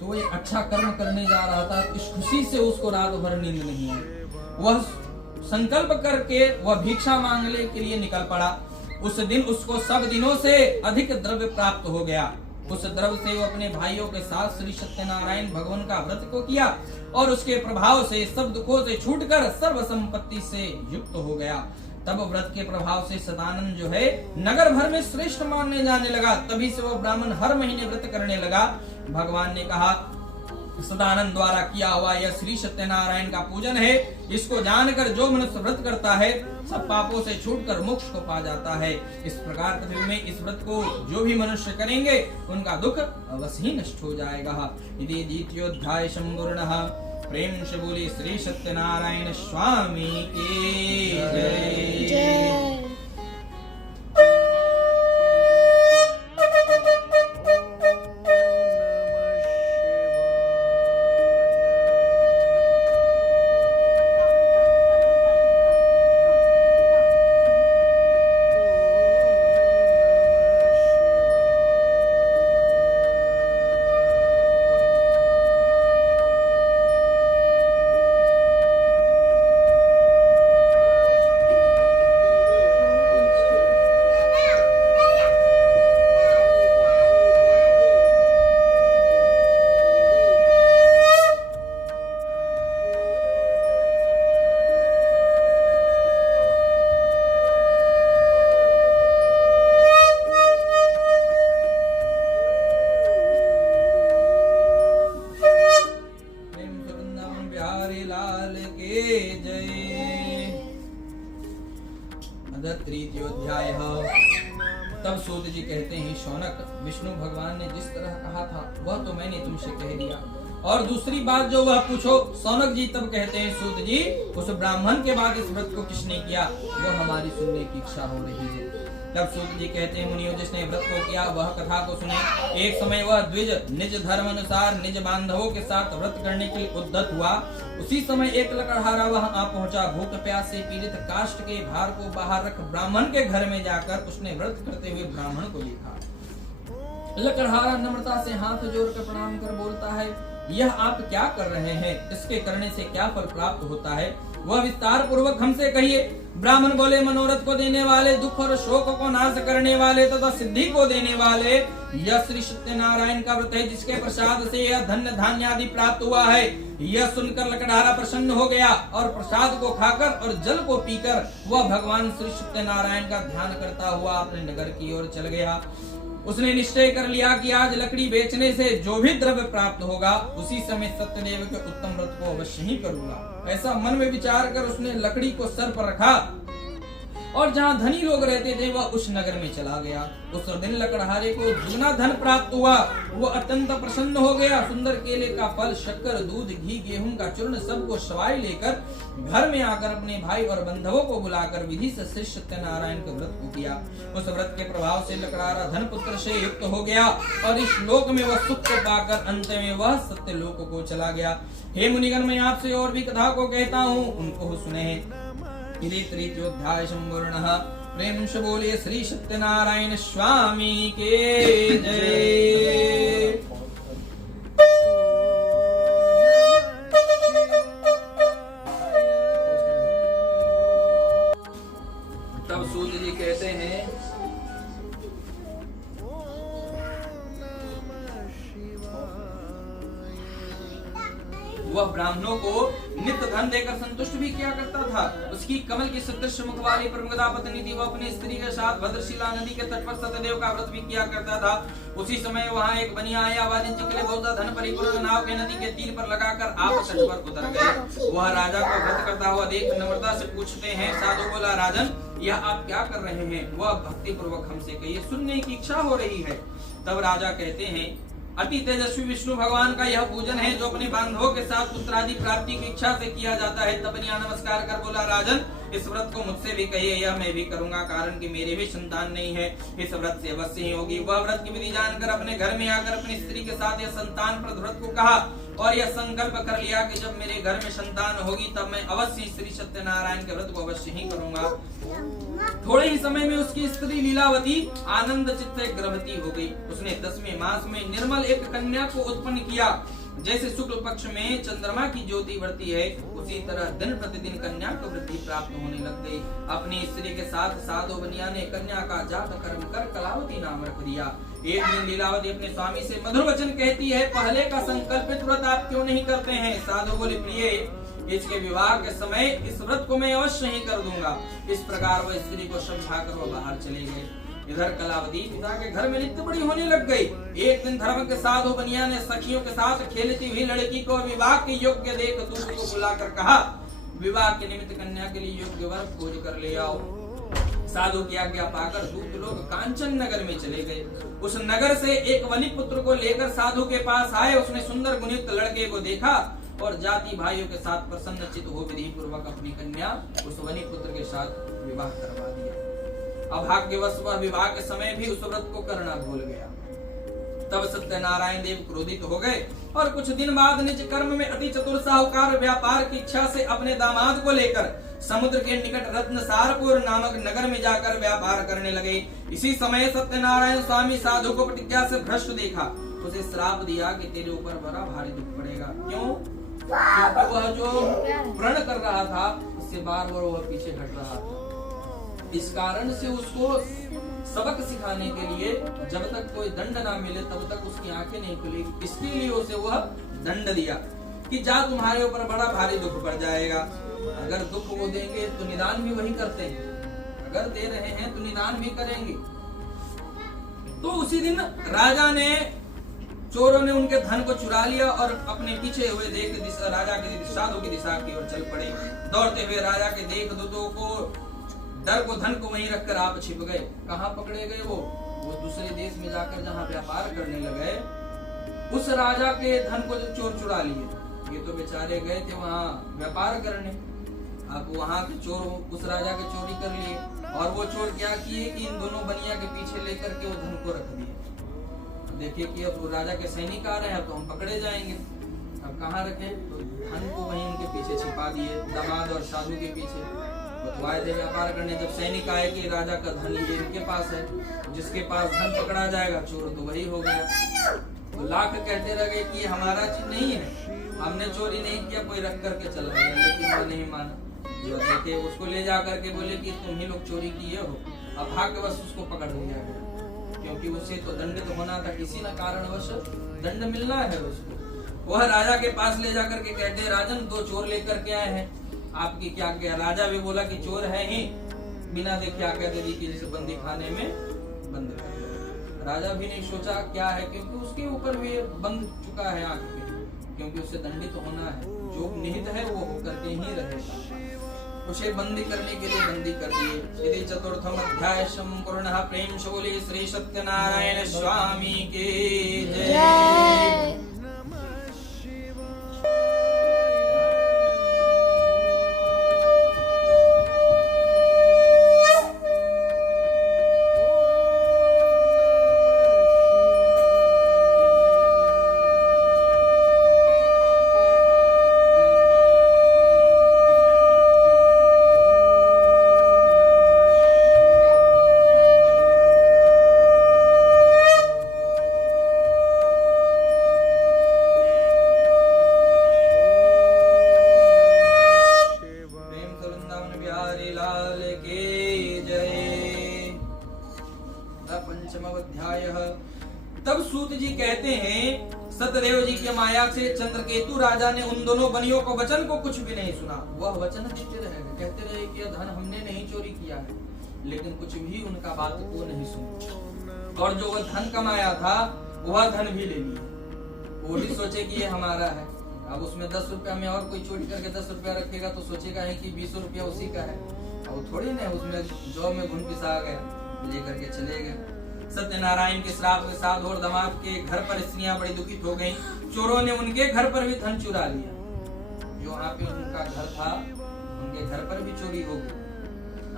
तो वो एक अच्छा कर्म करने जा रहा था, इस खुशी से उसको रात भर नींद नहीं आई। वह संकल्प करके वह भिक्षा मांगने के लिए निकल पड़ा। उस दिन उसको सब दिनों से अधिक द्रव्य प्राप्त हो गया। उस द्रव्य से वो अपने भाइयों के साथ श्री सत्यनारायण भगवान का व्रत को किया और उसके प्रभाव से सब दुखों से छूटकर सर्व संपत्ति से युक्त हो गया। तब व्रत के प्रभाव से सदानंद जो है नगर भर में श्रेष्ठ मानने जाने लगा। तभी से वो ब्राह्मण हर महीने व्रत करने लगा। भगवान ने कहा, सदानंद द्वारा किया हुआ यह श्री सत्यनारायण का पूजन है। इसको जानकर जो मनुष्य व्रत करता है सब पापों से छूटकर मोक्ष को पा जाता है। इस प्रकार पृथ्वी में इस व्रत को जो भी मनुष्य करेंगे उनका दुख अवश्य ही नष्ट हो जाएगा। यदि द्वितीयोध्याय संपूर्णः। प्रेम से बोले श्री सत्यनारायण स्वामी की जय। तृतीयोध्याय। तब सूत जी कहते हैं, शौनक, विष्णु भगवान ने जिस तरह कहा था वह तो मैंने तुमसे कह दिया, और दूसरी बात जो वह पूछो। शौनक जी तब कहते हैं, सूत जी, उस ब्राह्मण के बाद इस व्रत को किसने किया वह हमारी सुनने की इच्छा हो रही है। तब सूत जी कहते हैं, मुनियों, जिसने व्रत को किया वह कथा को सुने। एक समय वह द्विज निज धर्म अनुसार निज बांधवों के साथ व्रत करने के लिए उद्यत हुआ। उसी समय एक लकड़हारा वहां आ पहुंचा। भूख प्यास से पीड़ित काष्ठ के भार को बाहर रख ब्राह्मण के घर में जाकर उसने व्रत करते हुए ब्राह्मण को देखा। लकड़हारा नम्रता से हाथ जोड़कर प्रणाम कर बोलता है, यह आप क्या कर रहे हैं? इसके करने से क्या फल प्राप्त होता है? वह विस्तार पूर्वक हमसे कहिए। ब्राह्मण बोले, मनोरथ को देने वाले, दुख और शोक को नाश करने वाले तथा सिद्धि को देने वाले यह श्री सत्यनारायण का व्रत है, जिसके प्रसाद से यह धन्य धान्य आदि प्राप्त हुआ है। यह सुनकर लकड़हारा प्रसन्न हो गया और प्रसाद को खाकर और जल को पीकर वह भगवान श्री सत्यनारायण का ध्यान करता हुआ अपने नगर की ओर चल गया। उसने निश्चय कर लिया कि आज लकड़ी बेचने से जो भी द्रव्य प्राप्त होगा उसी समय सत्यदेव के उत्तम व्रत को अवश्य ही करूंगा। ऐसा मन में विचार कर उसने लकड़ी को सर पर रखा और जहाँ धनी लोग रहते थे वह उस नगर में चला गया। उस दिन लकड़हारे को दुगना धन प्राप्त हुआ। वो अत्यंत प्रसन्न हो गया। सुंदर केले का फल, शक्कर, दूध, घी, गेहूं का चूर्ण सबको सवाई लेकर घर में आकर अपने भाई और बंधुओं को बुलाकर विधि से श्री सत्यनारायण के व्रत को किया। उस व्रत के प्रभाव से लकड़हारा धन पुत्र से युक्त हो गया और इस लोक में वह सुख को पाकर अंत में वह सत्य लोक को चला गया। हे मुनिगण, मैं आपसे और भी कथा को कहता हूँ, उनको सुने। तृतीयोध्याय संपूर्णः। प्रेम से बोलिए श्री सत्यनारायण स्वामी के जय। तब सूत जी कहते हैं, वह ब्राह्मणों को नित्य धन देकर संतुष्ट भी किया करता था। उसकी कमल की सदृश मुख वाली प्रमुखता पत्नी थी। वह अपनी स्त्री के साथ भद्रशिला नदी के तट पर सत्यदेव का व्रत भी किया करता था। उसी समय वहाँ एक बनिया आया। वाणिज्य के लिए बहुत धन परिपूर्ण नाव के नदी के तीर पर लगाकर आप तट पर उतर गए। वह राजा को व्रत करता हुआ देख नम्रता से पूछते हैं। साधु बोला, राजन, यह आप क्या कर रहे हैं? वह भक्ति पूर्वक हमसे कहिए, सुनने की इच्छा हो रही है। तब राजा कहते हैं, अति तेजस्वी विष्णु भगवान का यह पूजन है जो अपने बांधवों के साथ पुत्रादि प्राप्ति की इच्छा से किया जाता है। तब बनिया नमस्कार कर बोला, राजन, इस व्रत को मुझसे भी कहिए, यह मैं भी करूंगा, कारण कि मेरे भी संतान नहीं है। इस व्रत से अवश्य ही होगी। वह व्रत की विधि जानकर अपने घर में आकर अपनी स्त्री के साथ यह संतान प्रद व्रत को कहा और यह संकल्प कर लिया कि जब मेरे घर में संतान होगी तब मैं अवश्य श्री सत्यनारायण के व्रत को अवश्य ही करूंगा। थोड़े ही समय में उसकी स्त्री लीलावती आनंद चित्ते गर्भवती हो गई। उसने 10वें मास में निर्मल एक कन्या को उत्पन्न किया। जैसे शुक्ल पक्ष में चंद्रमा की ज्योति बढ़ती है, उसी तरह दिन प्रतिदिन कन्या को वृद्धि प्राप्त होने लग गई। अपनी स्त्री के साथ साधु बनिया ने कन्या का जात कर्म कर कलावती नाम रख दिया। एक दिन लीलावती अपने स्वामी से मधुर वचन कहती है, पहले का संकल्पित व्रत आप क्यों नहीं करते हैं? साधु बोले, प्रिय, इसके विवाह के समय इस व्रत को मैं अवश्य ही कर दूंगा। इस प्रकार वह स्त्री को समझाकर वह बाहर चले गए। इधर कलावती पिता के घर में नित्य बड़ी होने लग गई। एक दिन धर्म के साधु बनिया ने सखियों के साथ खेलती हुई लड़की को विवाह के योग्य देख दूत को बुलाकर कहा, विवाह के निमित्त कन्या के लिए योग्य वर खोज कर ले आओ। साधु की आज्ञा पाकर दूत लोग कांचन नगर में चले गए। उस नगर से एक वनी पुत्र को लेकर साधु के पास आए। उसने सुंदर गुणयुक्त लड़के को देखा और जाति भाइयों के साथ प्रसन्न चित्त हो विधि पूर्वक अपनी कन्या उस वनी पुत्र के साथ विवाह करवा दिया। अभाग्यवश वह विवाह के समय भी उस व्रत को करना भूल गया। तब सत्यनारायण देव क्रोधित हो गए और कुछ दिन बाद निज कर्म में अति चतुर साहूकार व्यापार की इच्छा से अपने दामाद को लेकर समुद्र के निकट रत्नसारपुर नामक नगर में जाकर व्यापार करने लगे। इसी समय सत्यनारायण स्वामी साधु को प्रतिज्ञा से भ्रष्ट देखा। उसे श्राप दिया कि तेरे ऊपर बड़ा भारी दुख पड़ेगा। क्यों? क्योंकि वह जो प्रण कर रहा था उससे बार बार वह पीछे हट रहा था। इस कारण से उसको सबक सिखाने के लिए जब तक कोई दंड ना मिले तब तक उसकी आंखें नहीं खुलेगी। इसके लिए उसे वह दंड दिया कि जा, तुम्हारे ऊपर बड़ा भारी दुख पड़ जाएगा। अगर दुख वो देंगे तो निदान भी वही करते हैं, अगर दे रहे हैं तो निदान भी करेंगे। तो उसी दिन राजा ने, चोरों ने उनके धन को चुरा लिया और अपने पीछे हुए देख राजा के साधु की दिशा की ओर चल पड़े। दौड़ते हुए राजा के देख दूतों को डर को धन को वहीं रखकर आप छिप गए। कहाँ पकड़े गए? वो दूसरे देश में जाकर जहाँ व्यापार करने लगे, उस राजा के धन को जो चोर चुरा लिए। ये तो बेचारे गए थे वहाँ व्यापार करने, अब वहाँ के चोर उस राजा के चोरी कर लिए। और वो चोर क्या किए कि इन दोनों बनिया के पीछे लेकर के वो धन को रख दिए। देखिए कि अब राजा के सैनिक आ रहे हैं तो हम पकड़े जाएंगे। अब कहाँ रखे? तो धन को वहीं उनके पीछे छिपा दिए, दामाद और साधु के पीछे। बतवाए थे व्यापार करने। जब सैनिक आए कि राजा का धन ये इनके पास है, जिसके पास धन पकड़ा जाएगा चोर तो वही हो गया। तो लाख कहते रह गए कि ये हमारा चीज नहीं है, हमने चोरी नहीं किया, कोई रख करके चला गया। लेकिन वो नहीं माना। जो देखे उसको ले जा करके बोले कि तुम ही लोग चोरी किए हो। अब भाग्यवश उसको पकड़ लिया गया, क्योंकि उससे तो दंडित होना था, किसी न कारणवश दंड मिलना है उसको। वह राजा के पास ले जाकर के कहते राजन 2 चोर लेकर के आए हैं, आपकी क्या क्या। राजा भी बोला कि चोर है ही, बिना देखे आज्ञा दे दी कि जिसे बंदी खाने में बंद कर दो। राजा भी नहीं सोचा क्या है, क्योंकि उसके ऊपर भी बंद चुका है आंख पे, क्योंकि उसे दंडित होना है। जो निहित है वो होकर के ही रहेगा। उसे बंदी करने के लिए बंदी कर दिए। यदि चतुर्थम अध्याय संपूर्ण। प्रेम से बोले श्री सत्यनारायण स्वामी के जय। तब सूत जी कहते हैं सतदेव जी की माया से चंद्रकेतु राजा ने उन दोनों बनियों को वचन को कुछ भी नहीं सुना। वह वचन देते रहे, कहते रहे कि यह धन हमने नहीं चोरी किया है, लेकिन कुछ भी उनका बात को नहीं सुना। और जो वह धन कमाया था वह धन भी ले लिया। वो भी सोचे कि ये हमारा है। अब उसमें 10 रुपया में और कोई चोरी करके 10 रुपया रखेगा तो सोचेगा है कि 20 रुपया उसी का है। अब थोड़ी ना उसमें जौ में घुन पिसा गए, लेकर के चले गए। सत्यनारायण के श्राप के साथ और दामाद के घर पर स्त्रियां बड़ी दुखित हो गईं। चोरों ने उनके घर पर भी धन चुरा लिया। जो वहाँ पे उनका घर था उनके घर पर भी चोरी हो गई।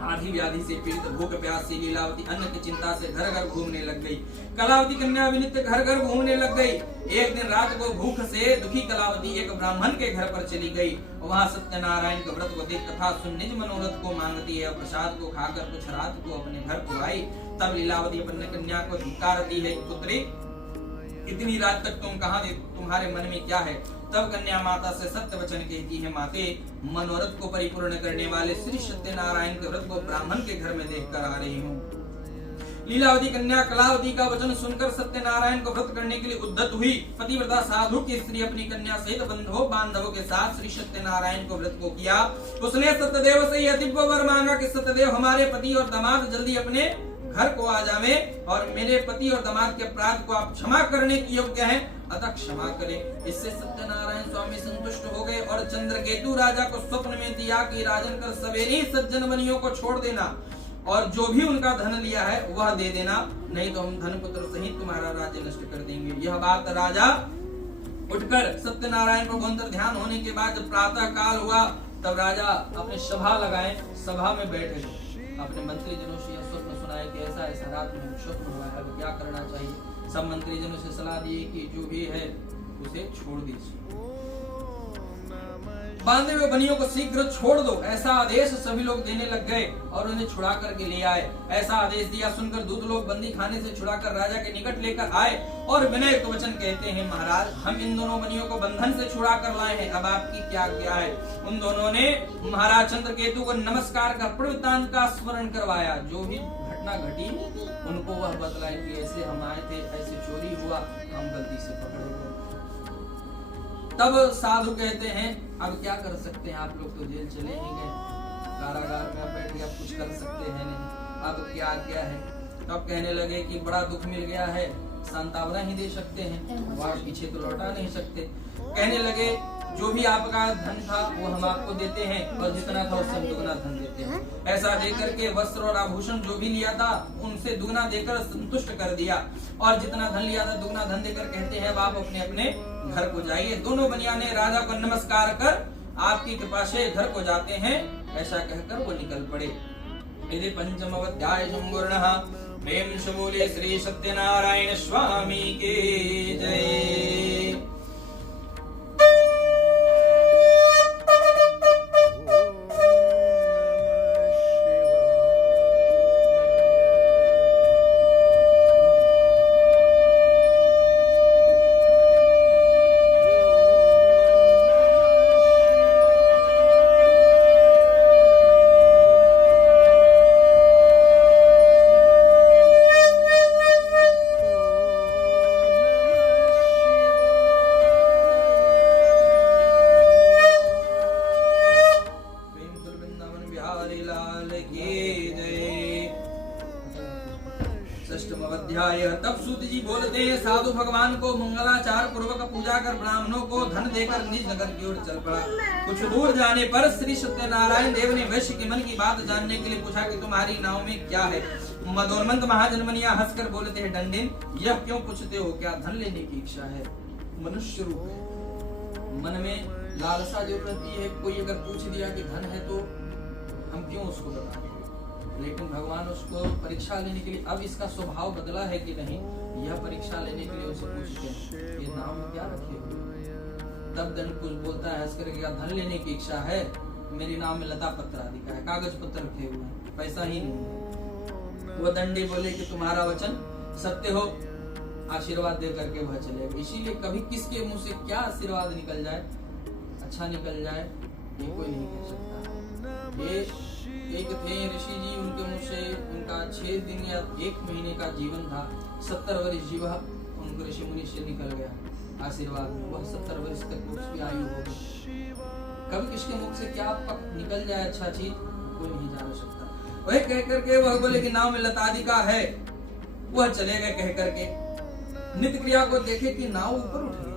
आधी व्याधि से पीड़ित भूख प्यास से लीलावती अन्न की चिंता से घर घर घूमने लग गई। कलावती कन्या विनित घर घर घूमने लग गई। एक दिन रात को भूख से दुखी कलावती एक ब्राह्मण के घर पर चली गई। वहाँ सत्यनारायण के व्रत को देख कथा सुन निज मनोरथ को मांगती है। प्रसाद को खाकर कुछ रात को अपने घर को आई। तब लीलावती अपने कन्या को धिक्कारती है, पुत्री इतनी रात तक तुम कहाँ थे, तुम्हारे मन में क्या है। तब कन्या माता से सत्य वचन कहती है, माते मनोरथ को परिपूर्ण करने वाले श्री सत्यनारायण के व्रत को ब्राह्मण के घर में देख कर आ रही हूँ। लीलावती कन्या कलावती का वचन सुनकर सत्यनारायण को व्रत करने के लिए उद्यत हुई। पतिव्रता साधु की स्त्री अपनी कन्या सहित बंधुओं बांधवों के साथ श्री सत्यनारायण को व्रत को किया। उसने सत्यदेव से यह दिव्य वर मांगा कि सत्यदेव हमारे पति और दामाद जल्दी अपने घर को आ जावे और मेरे पति और दामाद के अपराध को आप क्षमा करने की योग्य हैं, अतः क्षमा करें। इससे सत्यनारायण स्वामी संतुष्ट हो गए और चंद्रकेतु राजा को स्वप्न में दिया कि राजन कर सवेरे सज्जन बनियों को छोड़ देना और जो भी उनका धन लिया है वह दे देना, नहीं तो हम धन पुत्र सहित तुम्हारा राज्य नष्ट कर देंगे। यह बात राजा उठकर सत्यनारायण को अंतर ध्यान होने के बाद जब प्रातः काल हुआ तब राजा अपने सभा लगाए, सभा में बैठे अपने मंत्री जनों से स्वप्न सुनाए कि ऐसा ऐसा रात में स्वप्न हुआ है, अब क्या करना चाहिए। सब मंत्री जनों से सलाह दिए कि जो भी है उसे छोड़ दीजिए, बांधे हुए बनियों को शीघ्र छोड़ दो, ऐसा आदेश सभी लोग देने लग गए और उन्हें छुड़ा करके ले आए। ऐसा आदेश दिया सुनकर दूत लोग बंदी खाने से छुड़ाकर राजा के निकट लेकर आए और विनय को वचन कहते हैं, महाराज हम इन दोनों बनियों को बंधन से छुड़ा कर लाए हैं, अब आपकी क्या आज्ञा है। उन दोनों ने महाराज चंद्रकेतु को नमस्कार का वृत्तांत का स्मरण करवाया। जो भी घटना घटी उनको वह बतलाई कि ऐसे हम आए थे, ऐसे चोरी हुआ, हम गलती से पकड़े गए। तब साधु कहते हैं, अब क्या कर सकते हैं, आप लोग तो जेल चले ही गए, कारागार में बैठ के अब कुछ कर सकते हैं नहीं, अब क्या क्या है। तब कहने लगे कि बड़ा दुख मिल गया है, सांत्वना ही दे सकते हैं, वार पीछे तो लौटा नहीं सकते। कहने लगे जो भी आपका धन था वो हम आपको देते हैं और जितना था उससे दुगना धन देते हैं। ऐसा देकर के वस्त्र और आभूषण जो भी लिया था उनसे दुगना देकर संतुष्ट कर दिया और जितना धन लिया था दुगना धन देकर कहते हैं अब आप अपने अपने घर को जाइए। दोनों बनिया ने राजा को नमस्कार कर आपकी कृपा से घर को जाते हैं, ऐसा कहकर वो निकल पड़े। यदि पंचम अध्याय संपूर्णः। प्रेम से बोले श्री सत्यनारायण स्वामी के जय। भगवान को मंगलाचार पूर्वक पूजा कर ब्राह्मणों को धन देकर निज नगर की ओर चल पड़ा। कुछ दूर जाने पर श्री सत्यनारायण देव ने वैश्य के मन की बात जानने के लिए पूछा कि तुम्हारी नाव में क्या है। मदोन्मंत महाजनमनिया हंसकर बोलते हैं, दंडिन यह क्यों पूछते हो, क्या धन लेने की इच्छा है? मनुष्य रूप है, मन में लालसा जो रहती है, कोई अगर पूछ दिया कि धन है तो हम क्यों उसको बताएं। लेकिन भगवान उसको परीक्षा लेने के लिए, अब इसका स्वभाव बदला है कि नहीं, यह परीक्षा लेने के लिए उससे पूछते हैं ये नाम में क्या रखे हुए। तब दंड कुछ बोलता है हंस करके, क्या धन लेने की इच्छा है? मेरी नाम में लता पत्र आदि का है, कागज पत्र रखे हुए हैं, पैसा ही नहीं है। वो दंडी बोले कि तुम्हारा वचन सत्य हो, आशीर्वाद दे करके वह चलेगा। इसीलिए कभी किसके मुंह से क्या आशीर्वाद निकल जाए, अच्छा निकल जाए, ये कोई नहीं कह सकता। ये एक थे ऋषि जी, उनके मुंह से उनका 6 दिन या 1 महीने का जीवन था, 70 वर्ष जीवा उनको ऋषि मुनि से निकल गया आशीर्वाद। वह 70 वर्ष तक उसकी आयु हो गई। कभी किसके मुख से क्या पक निकल जाए अच्छा चीज, कोई नहीं जान सकता। वही कह करके वह बोले कि नाव में लतादिका है। वह चले गए कह करके, नित्य क्रिया को देखे कि नाव ऊपर उठ गया।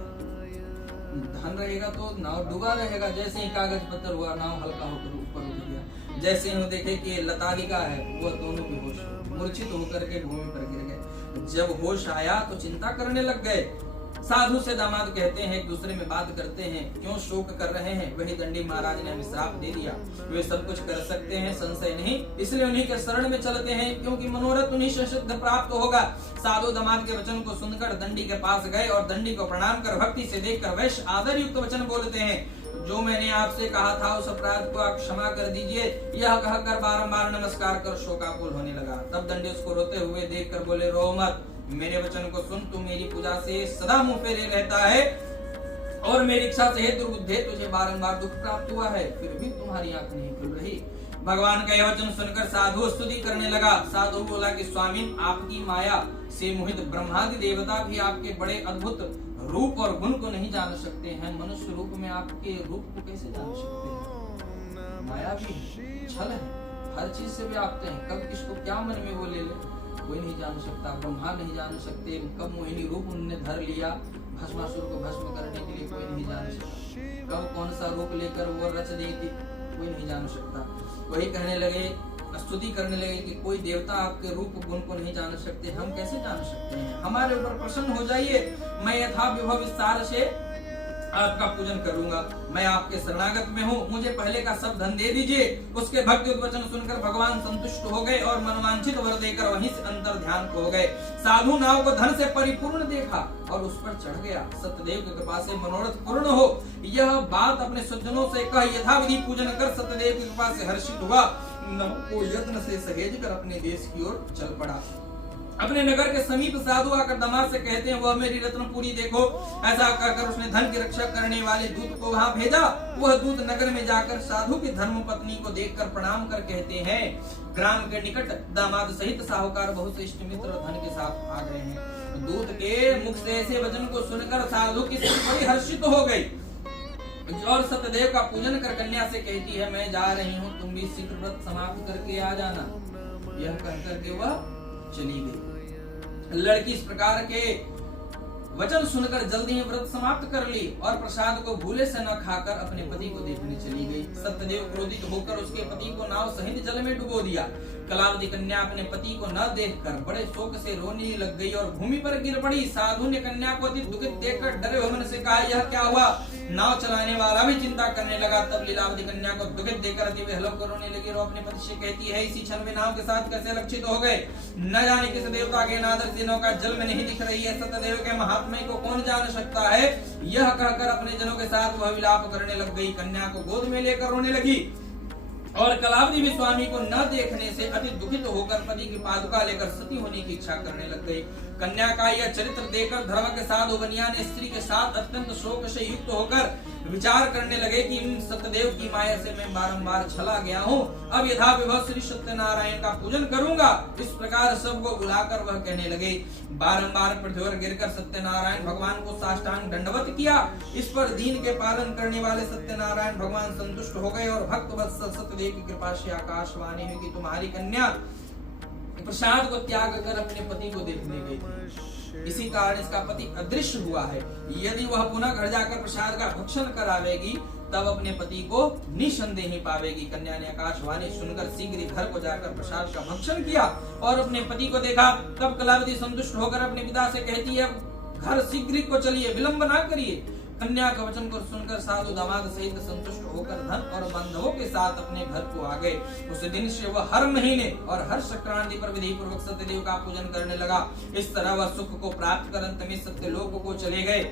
धन रहेगा तो नाव डूबा रहेगा, जैसे ही कागज पत्थर हुआ नाव हल्का होकर ऊपर उठ गया। जैसे ही देखे कि लतादिका है, वह दोनों बेहोश मूर्छित होकर के भूमि पर गिर गए। जब होश आया तो चिंता करने लग गए। साधु से दामाद कहते हैं, एक दूसरे में बात करते हैं, क्यों शोक कर रहे हैं? वही दंडी महाराज ने हमें श्राप दे दिया, वे सब कुछ कर सकते हैं, संशय नहीं, इसलिए उन्हीं के शरण में चलते हैं, क्योंकि मनोरथ उन्हीं से सिद्ध प्राप्त होगा। साधु दामाद के वचन को सुनकर दंडी के पास गए और दंडी को प्रणाम कर भक्ति से देखकर वैश्य आदर युक्त वचन बोलते हैं, जो मैंने आपसे कहा था उस अपराध को आप क्षमा कर दीजिए। यह कहकर बारंबार नमस्कार कर शोकाकुल होने लगा। तब दंडी उसको रोते हुए देखकर बोले, रो मत, मेरे वचन को सुन, तू मेरी पूजा से सदा मुंह फेरे रहता है और मेरी इच्छा से दुर्बुद्धे तुझे बारंबार दुख प्राप्त हुआ है, फिर भी तुम्हारी आंख नहीं खुल रही। भगवान का यह वचन सुनकर साधु स्तुति करने लगा। साधु बोला कि स्वामी, आपकी माया से मोहित ब्रह्मादि देवता भी आपके बड़े अद्भुत रूप और गुण को नहीं जान सकते हैं। मनुष्य रूप में आपके रूप को कैसे जान सकते हैं? माया भी छल है, हर चीज से व्याप्त है, कब किसको क्या मन में वो ले ले कोई नहीं जान सकता। ब्रह्मा नहीं जान सकते, कब मोहिनी रूप उन्होंने धर लिया भस्मासुर को भस्म करने के लिए, कोई नहीं जान सकता। कब कौन सा रूप लेकर वो रच देती, कोई नहीं जान सकता। वही कहने लगे, स्तुति करने लगे कि कोई देवता आपके रूप गुण को नहीं जान सकते, हम कैसे जान सकते हैं? हमारे ऊपर प्रसन्न हो जाइए, मैं यथा विभव विस्तार से आपका पूजन करूंगा। मैं आपके शरणागत में हूँ, मुझे पहले का सब धन दे दीजिए। उसके भक्ति वचन सुनकर भगवान संतुष्ट हो गए और मनवांछित वर देकर वहीं से अंतर ध्यान हो गए। साधु नाव को धन से परिपूर्ण देखा और उस पर चढ़ गया। सत्यदेव की कृपा से मनोरथ पूर्ण हो, यह बात अपने सज्जनों से कह यथाविधि पूजन कर सत्यदेव की कृपा से हर्षित हुआ। वो यत्न से सहेज कर अपने देश की ओर चल पड़ा। अपने नगर के समीप साधु आकर दामाद से कहते हैं, वह मेरी रत्नपुरी देखो। ऐसा कहकर उसने धन की रक्षा करने वाले दूत को वहां भेजा। वह दूत नगर में जाकर साधु की धर्म पत्नी को देखकर प्रणाम कर कहते हैं, ग्राम के निकट दामाद सहित साहूकार बहुत इष्ट मित्र धन के साथ आ गए हैं। दूत के मुख से ऐसे वचन को सुनकर साधु की बड़ी हर्षित हो गई और सत्यदेव का पूजन कर कन्या से कहती है, मैं जा रही हूँ, तुम भी शीघ्र व्रत समाप्त करके आ जाना। यह कहकर के वह चली गई। लड़की इस प्रकार के वचन सुनकर जल्दी ही व्रत समाप्त कर ली और प्रसाद को भूले से न खाकर अपने पति को देखने चली गई। सत्यदेव क्रोधित होकर उसके पति को नाव सहित जल में डुबो दिया। कलावती कन्या अपने पति को न देखकर बड़े शोक से रोने लग गई और भूमि पर गिर पड़ी। साधु ने कन्या को अति दुखित देखकर डरे हुए मन से कहा, यह क्या हुआ? नाव चलाने वाला भी चिंता करने लगा। तब लीलावती कन्या को दुखित देखकर अति बेहलो रोने लगी और अपने पति से कहती है, इसी क्षण में नाव के साथ कैसे रक्षित हो गए? न जाने किस देवता के नादर से नौका जल में नहीं दिख रही है। सत्यदेव के महात्म्य को कौन जान सकता है? यह कहकर अपने जनों के साथ वह विलाप करने लग गई। कन्या को गोद में लेकर रोने लगी और कलावती भी स्वामी को न देखने से अति दुखित होकर पति की पादुका लेकर सती होने की इच्छा करने लग गई। कन्या का यह चरित्र देखकर धर्म के साधु बनिया ने स्त्री के साथ अत्यंत शोक से युक्त होकर विचार करने लगे कि इन सत्यदेव की माया से मैं बारंबार छला गया हूँ, अब यथा विभव श्री सत्यनारायण का पूजन करूंगा। इस प्रकार सबको बुलाकर वह कहने लगे। बारंबार पृथ्वी पर गिरकर सत्यनारायण भगवान को साष्टांग दंडवत किया। इस पर दीन के पालन करने वाले सत्यनारायण भगवान संतुष्ट हो गए और भक्त वत्सल सत्यदेव की कृपा से आकाशवाणी हुई कि तुम्हारी कन्या प्रसाद को त्याग कर अपने पति को देखने गई थी। इसी कारण इसका पति अदृश्य हुआ है। यदि वह पुनः घर जाकर प्रसाद का भक्षण करावेगी तब अपने पति को निसंदेह ही पावेगी। कन्या ने आकाशवाणी सुनकर शीघ्र ही घर को जाकर प्रसाद का भक्षण किया और अपने पति को देखा। तब कलावती संतुष्ट होकर अपने पिता से कहती है, घर शीघ्र को चलिए, विलंब ना करिए। कन्या का वचन को सुनकर साधु दामाद सहित संतुष्ट होकर धन और बांधवों के साथ अपने घर को आ गए। उस दिन से वह हर महीने और हर संक्रांति पर विधि पूर्वक सत्यदेव का पूजन करने लगा। इस तरह वह सुख को प्राप्त कर अंत में सत्यलोक को चले गए।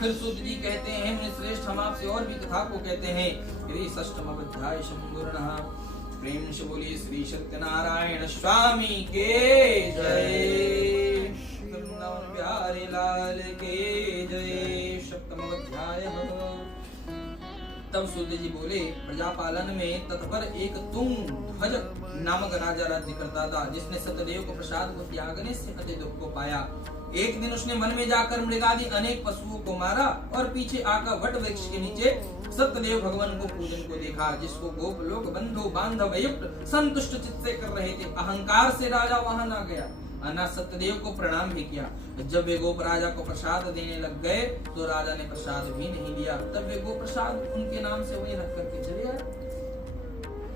फिर सूत जी कहते हैं, मुनि श्रेष्ठ, हम आपसे और भी कथा को कहते हैं। यदि षष्ठम अध्याय संपूर्ण। प्रेम से बोलिए श्री सत्यनारायण स्वामी के जय, वृंदावन बिहारी लाल के जय। सप्तम अध्याय। तब सूत जी बोले, प्रजापालन में तत्पर एक तुंग ध्वज नामक राजा राज्य करता था, जिसने सत्यदेव को प्रसाद को त्यागने से अति दुख को पाया। एक दिन उसने वन में जाकर मृगादि अनेक पशुओं को मारा और पीछे आकर वट वृक्ष के नीचे सत्यदेव भगवान को पूजन को देखा, जिसको गोप लोग बंधु बांधव युक्त संतुष्ट चित्त से कर रहे थे। अहंकार से राजा वहां न गया, अन्ना सत्यदेव को प्रणाम भी किया। जब वे गोप राजा को प्रसाद देने लग गए तो राजा ने प्रसाद भी नहीं दिया। तब वे गोप प्रसाद उनके नाम से वहीं रख करके चले आए।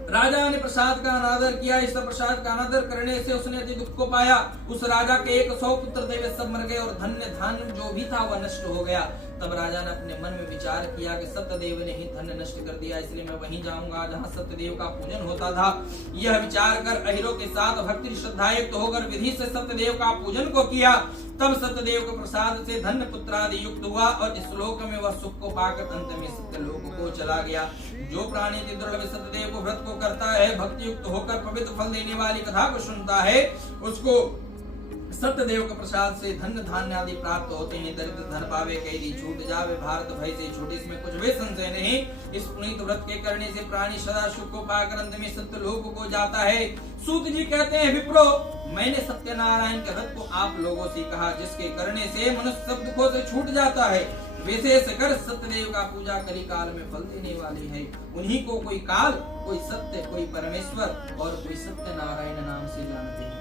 राजा ने प्रसाद का अनादर किया। इस प्रसाद का अनादर करने से उसने अति दुख को पाया। उस राजा के 100 पुत्र थे, वे सब मर गए और धन्य धान जो भी था वह नष्ट हो गया। तब राजा ने अपने मन में विचार किया कि सत्यदेव ने ही धन नष्ट कर दिया, इसलिए मैं वहीं जाऊंगा जहां सत्यदेव का पूजन होता था। यह विचार कर अहिरों के साथ भक्ति श्रद्धायुक्त होकर विधि से सत्यदेव का पूजन को किया। तब सत्यदेव के प्रसाद से धन्य पुत्रादि युक्त हुआ और इस लोक में वह सुख को पाकर अंत में सत्यलोक को चला गया। जो प्राणी दृढ़ सत्यदेव को व्रत को करता है, भक्ति युक्त होकर पवित्र फल देने वाली कथा को सुनता है, उसको सत्यदेव के प्रसाद से धन धान्य आदि प्राप्त होते हैं। दरिद्र धन पावे, कैदी छूट जावे, भारत भय से छूटे, इसमें कुछ भी संशय नहीं। इस पुनीत व्रत के करने से प्राणी सदा सुख को पाकर अंत में सत्यलोक को जाता है। सूत जी कहते हैं, विप्रो, मैंने सत्यनारायण के व्रत को आप लोगों से कहा, जिसके करने से मनुष्य सब दुखों से छूट जाता है। विशेष कर सत्यदेव का पूजा कली काल में फल देने वाली है। उन्हीं को कोई काल, कोई सत्य, कोई परमेश्वर और कोई सत्यनारायण नाम से जानते हैं।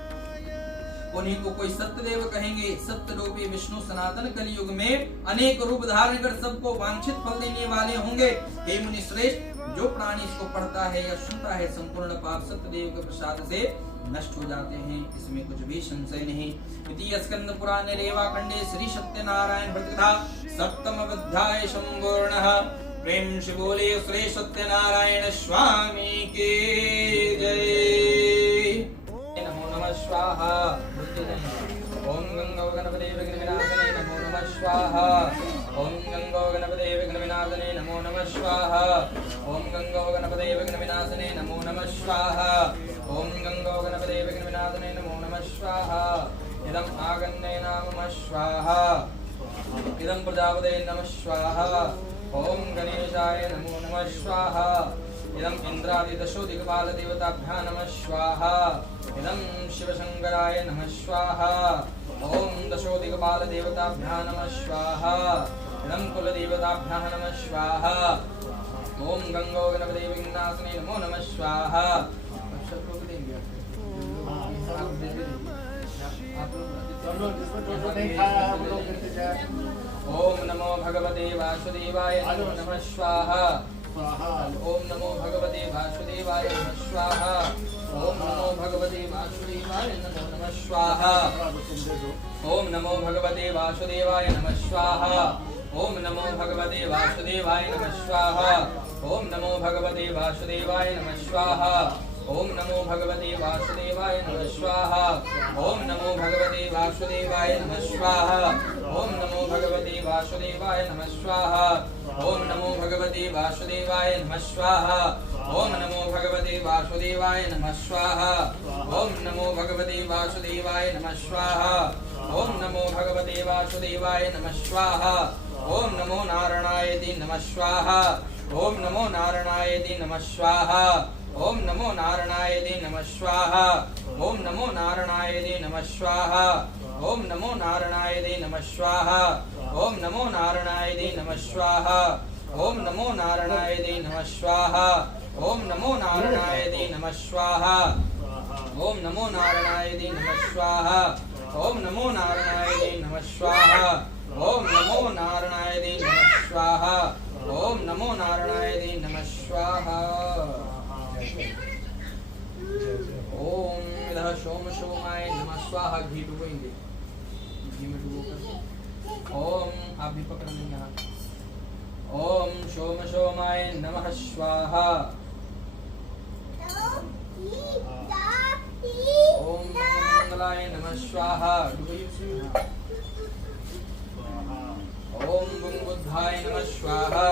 उन्हीं को कोई सत्यदेव कहेंगे। सत्य रूपी विष्णु सनातन कलयुग में अनेक रूप धारण कर सबको वांछित फल देने वाले होंगे। हे मुनि श्रेष्ठ, जो प्राणी इसको पढ़ता है या सुनता है, संपूर्ण पाप सत्यदेव के प्रसाद से नष्ट हो जाते हैं, इसमें कुछ भी संशय नहीं। द्वितीय स्कंद पुराण रेवा खंडे श्री सत्यनारायण व्रत कथा सप्तम अध्याय संपूर्णः। प्रेम से बोले श्री सत्यनारायण स्वामी के जय। नमो नमः स्वाहा। ओम गंगो गणपते विघ्न विनाशने नमो नमः स्वाहा। ओम गंगो गणपते विघ्न विनाशने नमो नमः स्वाहा। ओम गंगो गणपते विघ्न विनाशने नमो नमः स्वाहा। ओम गंगो गणपते विघ्न विनाशने नमो नमः स्वाहा। इदं आगन्ने नमः स्वाहा। इदं प्रजापते नमः स्वाहा। ओम गणेशाय नमो नमः स्वाहा। इदं इंद्रादि दशोदिक्पाल देवताभ्यां नमः स्वाहा। इदं शिवशंकराय नमः स्वाहा। ओम दशोदिक्पाल देवताभ्यां नमः स्वाहा। इदं कुलदेवताभ्यां नमः स्वाहा। ओम गंगो गणपते विघ्नासने नमो नमः स्वाहा। ओम नमो भगवते वासुदेवाय नमो नमः स्वाहा। ओम नमो भगवते वासुदेवाय नमः स्वाहा। ओम नमो भगवते वासुदेवाय नमो नमः स्वाहा। ओम नमो भगवते वासुदेवाय नमः स्वाहा। ओम नमो भगवते वासुदेवाय नमः स्वाहा। ओम नमो भगवते वासुदेवाय नमः स्वाहा। ओम नमो भगवते वासुदेवाय नमः स्वाहा। ओम नमो भगवते वासुदेवाय नमः स्वाहा। ओम नमो भगवते वासुदेवाय नमः स्वाहा। ओम नमो भगवते वासुदेवाय नमः स्वाहा। ओम नमो भगवते वासुदेवाय नमः स्वाहा। ओम नमो भगवते वासुदेवाय नमः स्वाहा। ओम नमो भगवते वासुदेवाय नमः स्वाहा। ओम नमो नारायणाय नमः स्वाहा। ओम नमो नारायणाय नमः स्वाहा। ओम नमो नारायणाय नमः स्वाहा। ओम नमो नारायणाय नमः स्वाहा। ओम नमो नारायणाय नमः स्वाहा। ओम नमो नारायणाय नमः स्वाहा। ओम नमो नारायणाय नमः स्वाहा। ओम नमो नारायणाय नमः स्वाहा। ओम नमो नारायणाय नमः स्वाहा। ओम नमो नारायणाय नमः स्वाहा ओम नमो नारायणाय नमः स्वाहा ओम नमो नारायणाय नमः स्वाहा ओम इधर सोम सोमाय नमः स्वाहा घी डुबोएंगे घी में डुबोकर ओम आप भी पकड़ लेंगे हाथ ओम सोम सोमाय नमः स्वाहा ओम मंगलाय नमः स्वाहा डुबोइए उसमें ओम बुद्धाय नमः स्वाहा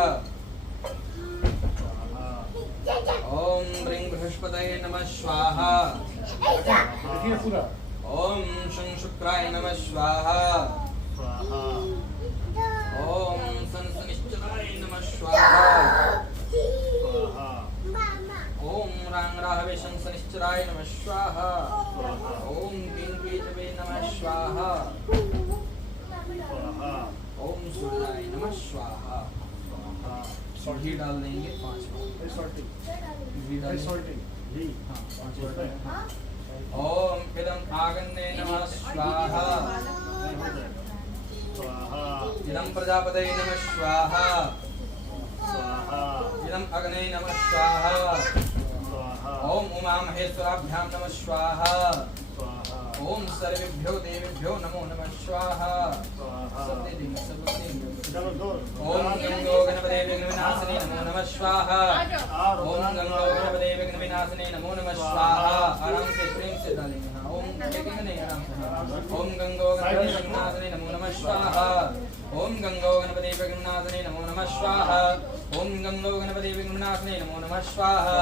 ओम ह्रीं बृहस्पतये नमः स्वाहा देखिए पूरा ओम शं शुक्राय नमः स्वाहा ओम सन शनिश्चराय नमः स्वाहा ओम रां राहवे शं शनिश्चराय नमः स्वाहा ओम क्लीं केतवे नमः स्वाहा ओम सूर्याय नमः स्वाहा घी डाल देंगे 5 घी डाल देंगे हाँ 5 ओम इदं आगन्ने नमः स्वाहा इदं प्रजापतये नमः स्वाहा इदं अग्ने नमः स्वाहा ओम उमा महेश्वराभ्यां नमः स्वाहा ओम सर्वेभ्यो देवेभ्यो नमो नमः स्वाहा सब दे देंगे सब देंगे ओम गंगो गणपते विघ्नविनाशिने नमो नमः स्वाहा ओम गंगो गणपते विघ्नविनाशिने नमो नमः स्वाहा आराम से प्रेम से डालेंगे हाँ ओम देखेंगे नहीं आराम से ओम गंगो गणपते विघ्नविनाशिने नमो नमः स्वाहा ओम गंगो गणपते विघ्नविनाशिने नमो नमः स्वाहा ओम गंगो गणपते विघ्नविनाशिने नमो नमः स्वाहा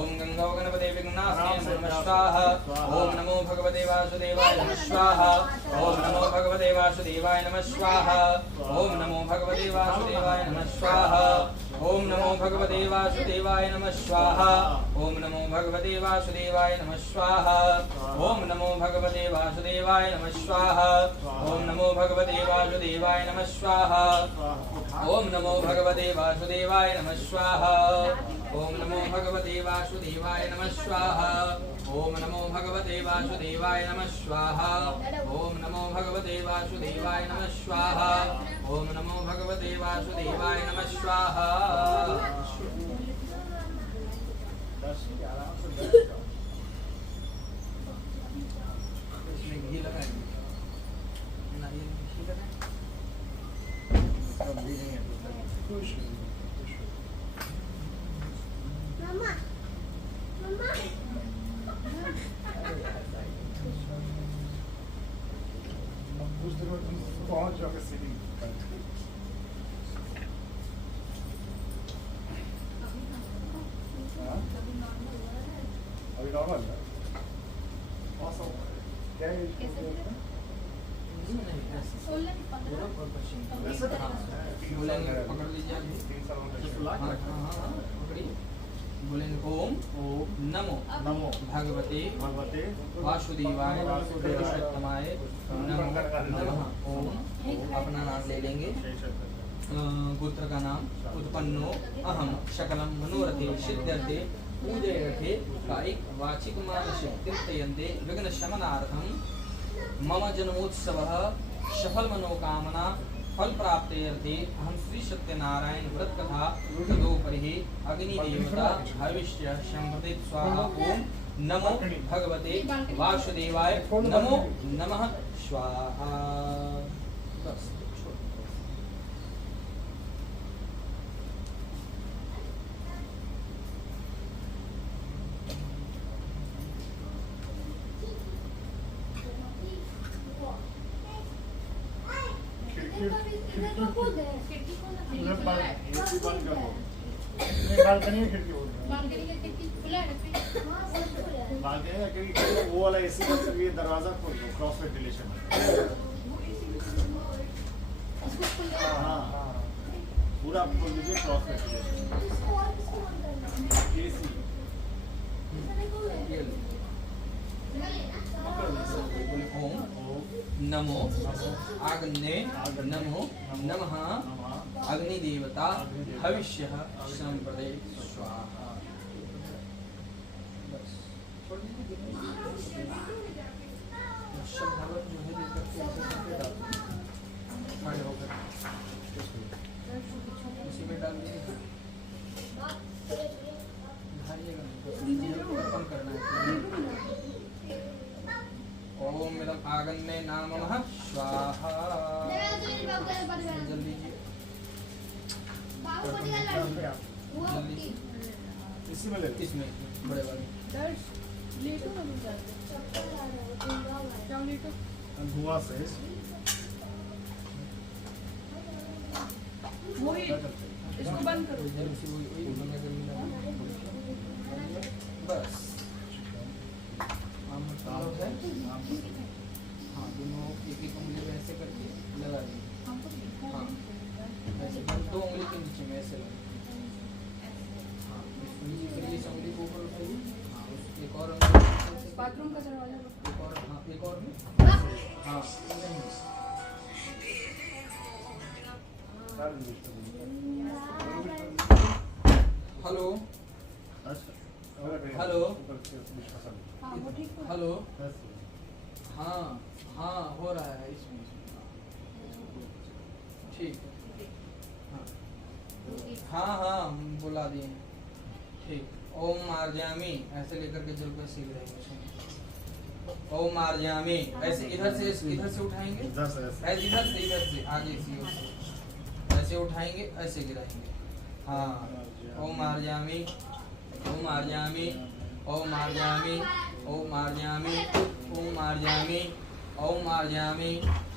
ओम गंगो गणपते विघ्नविनाशिने नमो नमः स्वाहा ओम नमो भगवते वासुदेवाय नमः स्वाहा ओम नमो भगवते वासुदेवाय नमः स्वाहा ओम नमो भगवते वासुदेवाय नमः स्वाहा ओम नमो भगवते वासुदेवाय नमः स्वाहा ओम नमो भगवते वासुदेवाय नमः स्वाहा ओम नमो भगवते वासुदेवाय नमः स्वाहा ओम नमो भगवते वासुदेवाय नमः स्वाहा ओम नमो भगवते वासुदेवाय नमः स्वाहा ओम नमो भगवते वासुदेवाय नमः स्वाहा ओम नमो भगवते वासुदेवाय नमः स्वाहा ओम नमो भगवते वासुदेवाय नमः स्वाहा ओम नमो भगवते वासुदेवाय नमः स्वाहा इसमें घी लगाएंगे नारियल में घी लगाएंगे सब दीजिए उस दिन में तुम पहुंच जाओगे सिटी अभी नॉर्मल है क्या है बोलेंगे पकड़ लीजिए अभी पकड़िए बोलेंगे ओम नमो नमो भगवते भगवते वासुदेवाय पुरुषोत्तमाय नमः ओम अपना नाम ले लेंगे गोत्र का नाम उत्पन्नो अहम शकलम मनोरथे सिद्ध्यर्थे पूजयर्थे कायिक वाचिक मानसिक कीर्तयन्ते विघ्न शमनार्थम मम जन्मोत्सवः सफल मनोकामना फल प्राप्ते अर्थे अहम श्री सत्यनारायण व्रत कथा तदोपरि अग्निदेवता भविष्य संप्रति स्वाहा ओम नमो भगवते वासुदेवाय नमो नमः स्वाहा बस बालकनी में खिड़की बोल रहे हैं वो वाला एसी बंद करके दरवाजा खोल दो क्रॉस वेंटिलेशन हाँ पूरा आप खोल दीजिए क्रॉस वेंटिलेशन एसी ओम नमो आग्ने नमो नमः अग्निदेवता भविष्य संप्रदे स्वाहा शब्दावली जो है लेकर के ऐसे करके डाल दीजिए। खड़े होकर इसी में डाल दीजिए। धारिएगा नहीं, कम करना है। ओम इदम आगन्ने नामः स्वाहा। जल्दी लीजिए, जल्दी से। इसी में ले इसमें बड़े वाले दर्श लेटो ना तुम जाते जाओ लेटो धुआं से वही इसको बंद करो जल्दी से वही वही बंद कर मिला। बस आम मतलब है। हाँ, दोनों एक एक उंगली में ऐसे करके लगा दीजिए। हाँ, ऐसे दो उंगली के नीचे में ऐसे लगा। हाँ, नीचे से इस उंगली को ऊपर उठाइए। हाँ, उस एक और उंगली से बाथरूम का दरवाजा बंद एक और, हाँ एक और भी। हाँ, हेलो हेलो हाँ वो ठीक हो हेलो। हाँ हाँ, हो रहा है इसमें। ठीक है। हाँ हाँ हाँ, बुला दिए। ठीक। ओम मार्जामी ऐसे लेकर के जल को ऐसे गिराएंगे। ओम मार्जामी ऐसे इधर से उठाएंगे। ऐसे इधर से आगे से ऐसे उठाएंगे, ऐसे गिराएंगे। हाँ, ओम मार्जामी, ओम मार्जामी, ओम मार्जामी, ओम मार्जामी, ओम मार्जामी, ओम मार्जामी,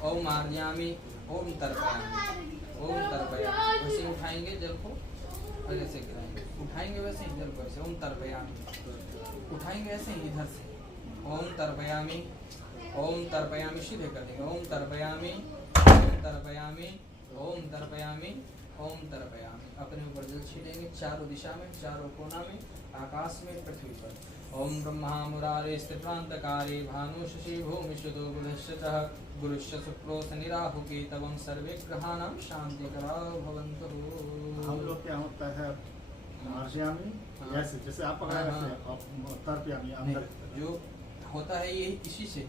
ओम मार्जामी, ओम तर्पयामि, ओम तर्पयामि। वैसे उठाएंगे जल को और ऐसे गिराएंगे। उठाएंगे वैसे ही जल को ऐसे ओम तर्पयामि। उठाएंगे ऐसे ही इधर से ओम तर्पयामि, ओम तर्पयामि। सीधे कर देंगे ओम तर्पयामि, ओम तर्पयामि, ओम तर्पयामि, ओम तर्पयामि। अपने ऊपर जल छिड़ेंगे चारों दिशा में, चारों कोना में, आकाश में, पृथ्वी पर। ओम ब्रह्मा मुरारे स्थितांतकारे भानु शशि भूमि सुतो बुधश्चः गुरुश्च शुक्रो शनि राहु केतवं सर्वे ग्रहाणां शांतिकराः भवन्तु। हम लोग क्या होता है मार्जियामी हाँ। ऐसे जैसे आप पकड़ा हाँ, वैसे आप तर्पयामी अंदर जो होता है यही इसी से है।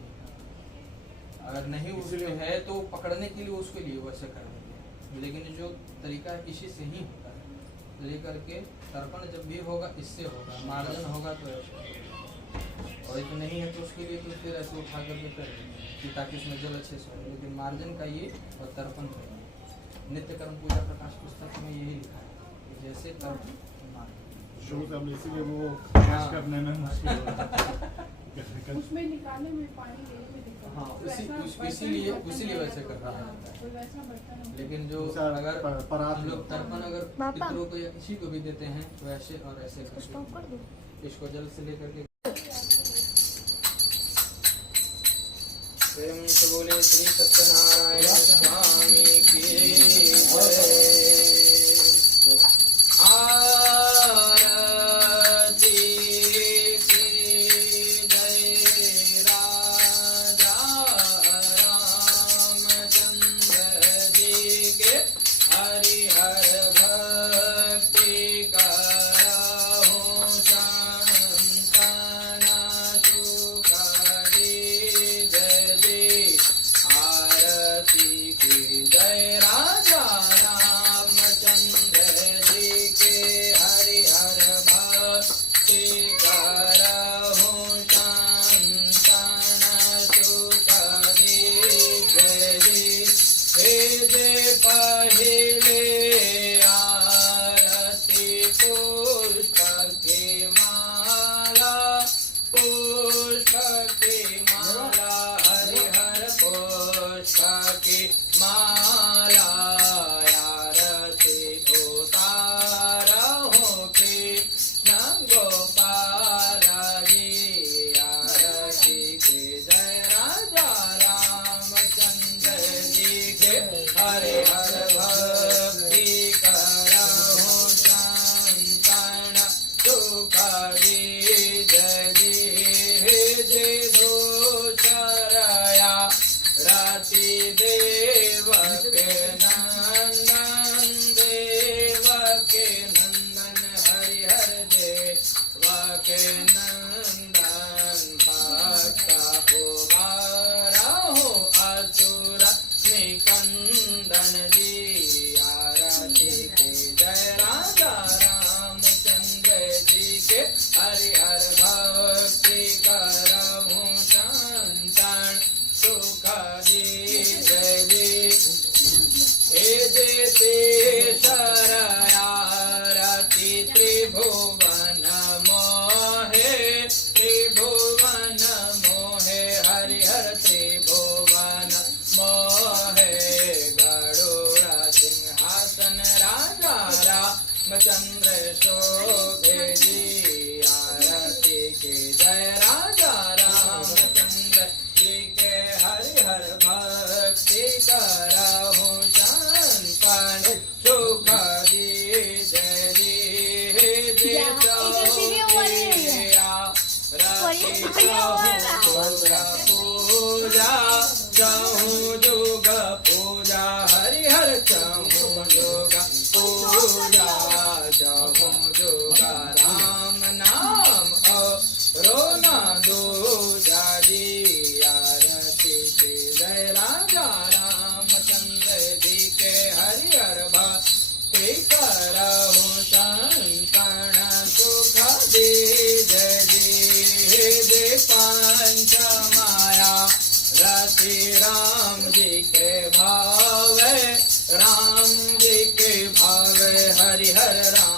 अगर नहीं उसमें इसीलिए- है तो पकड़ने के लिए उसके लिए वैसे कर देंगे, लेकिन जो तरीका है इसी से ही होता है। लेकर के तर्पण जब भी होगा इससे होगा, मार्जन होगा तो ऐसे होगा। और तो नहीं है तो उसके लिए तो फिर ऐसे उठा करके कर देंगे कि ताकि उसमें जल अच्छे से हो। लेकिन मार्जन का ये और तर्पण का ये नित्य कर्म पूजा प्रकाश पुस्तक में यही लिखा है कि जैसे तर्पण मार्जन। शुरू से हम इसीलिए वो हाँ। कैच करने में मुश्किल हो रहा है। उसमें निकालने में पानी लेने में दिक्कत हाँ, वैसा इसीलिए बर्तन इसीलिए नहीं वैसे कर रहा है। कोई वैसा बर्तन हो। लेकिन जो दूसरा अगर परात हम लोग तर्पण अगर पापा। पितरों को या किसी को भी देते हैं तो ऐसे और ऐसे करके स्टॉप कर दो। इसको जल से लेकर के प्रेम से बोले श्री सत्यनारायण स्वामी की जय। आरती की जय राजा रामचंद्र जी के हरिहर भक्ति करहु संतन सुख जय। आरती की जय राजा राम चंद्र शोभे जी आरती के जय राजा रामचंद्र जी के हरिहर भक्ति करहु शंकर सुख दीजे जी पूजा चहु जुग पूजा हरिहर चहु जुग पूजा चहु जुग राम नाम रोना दूजा जी आरती के जय राजा रामचंद्र जी के हरिहर भक्ति करहु शंकर सुख दीजे जी पंच माया रति राम जी के भावे राम जी के भावे हरिहर राम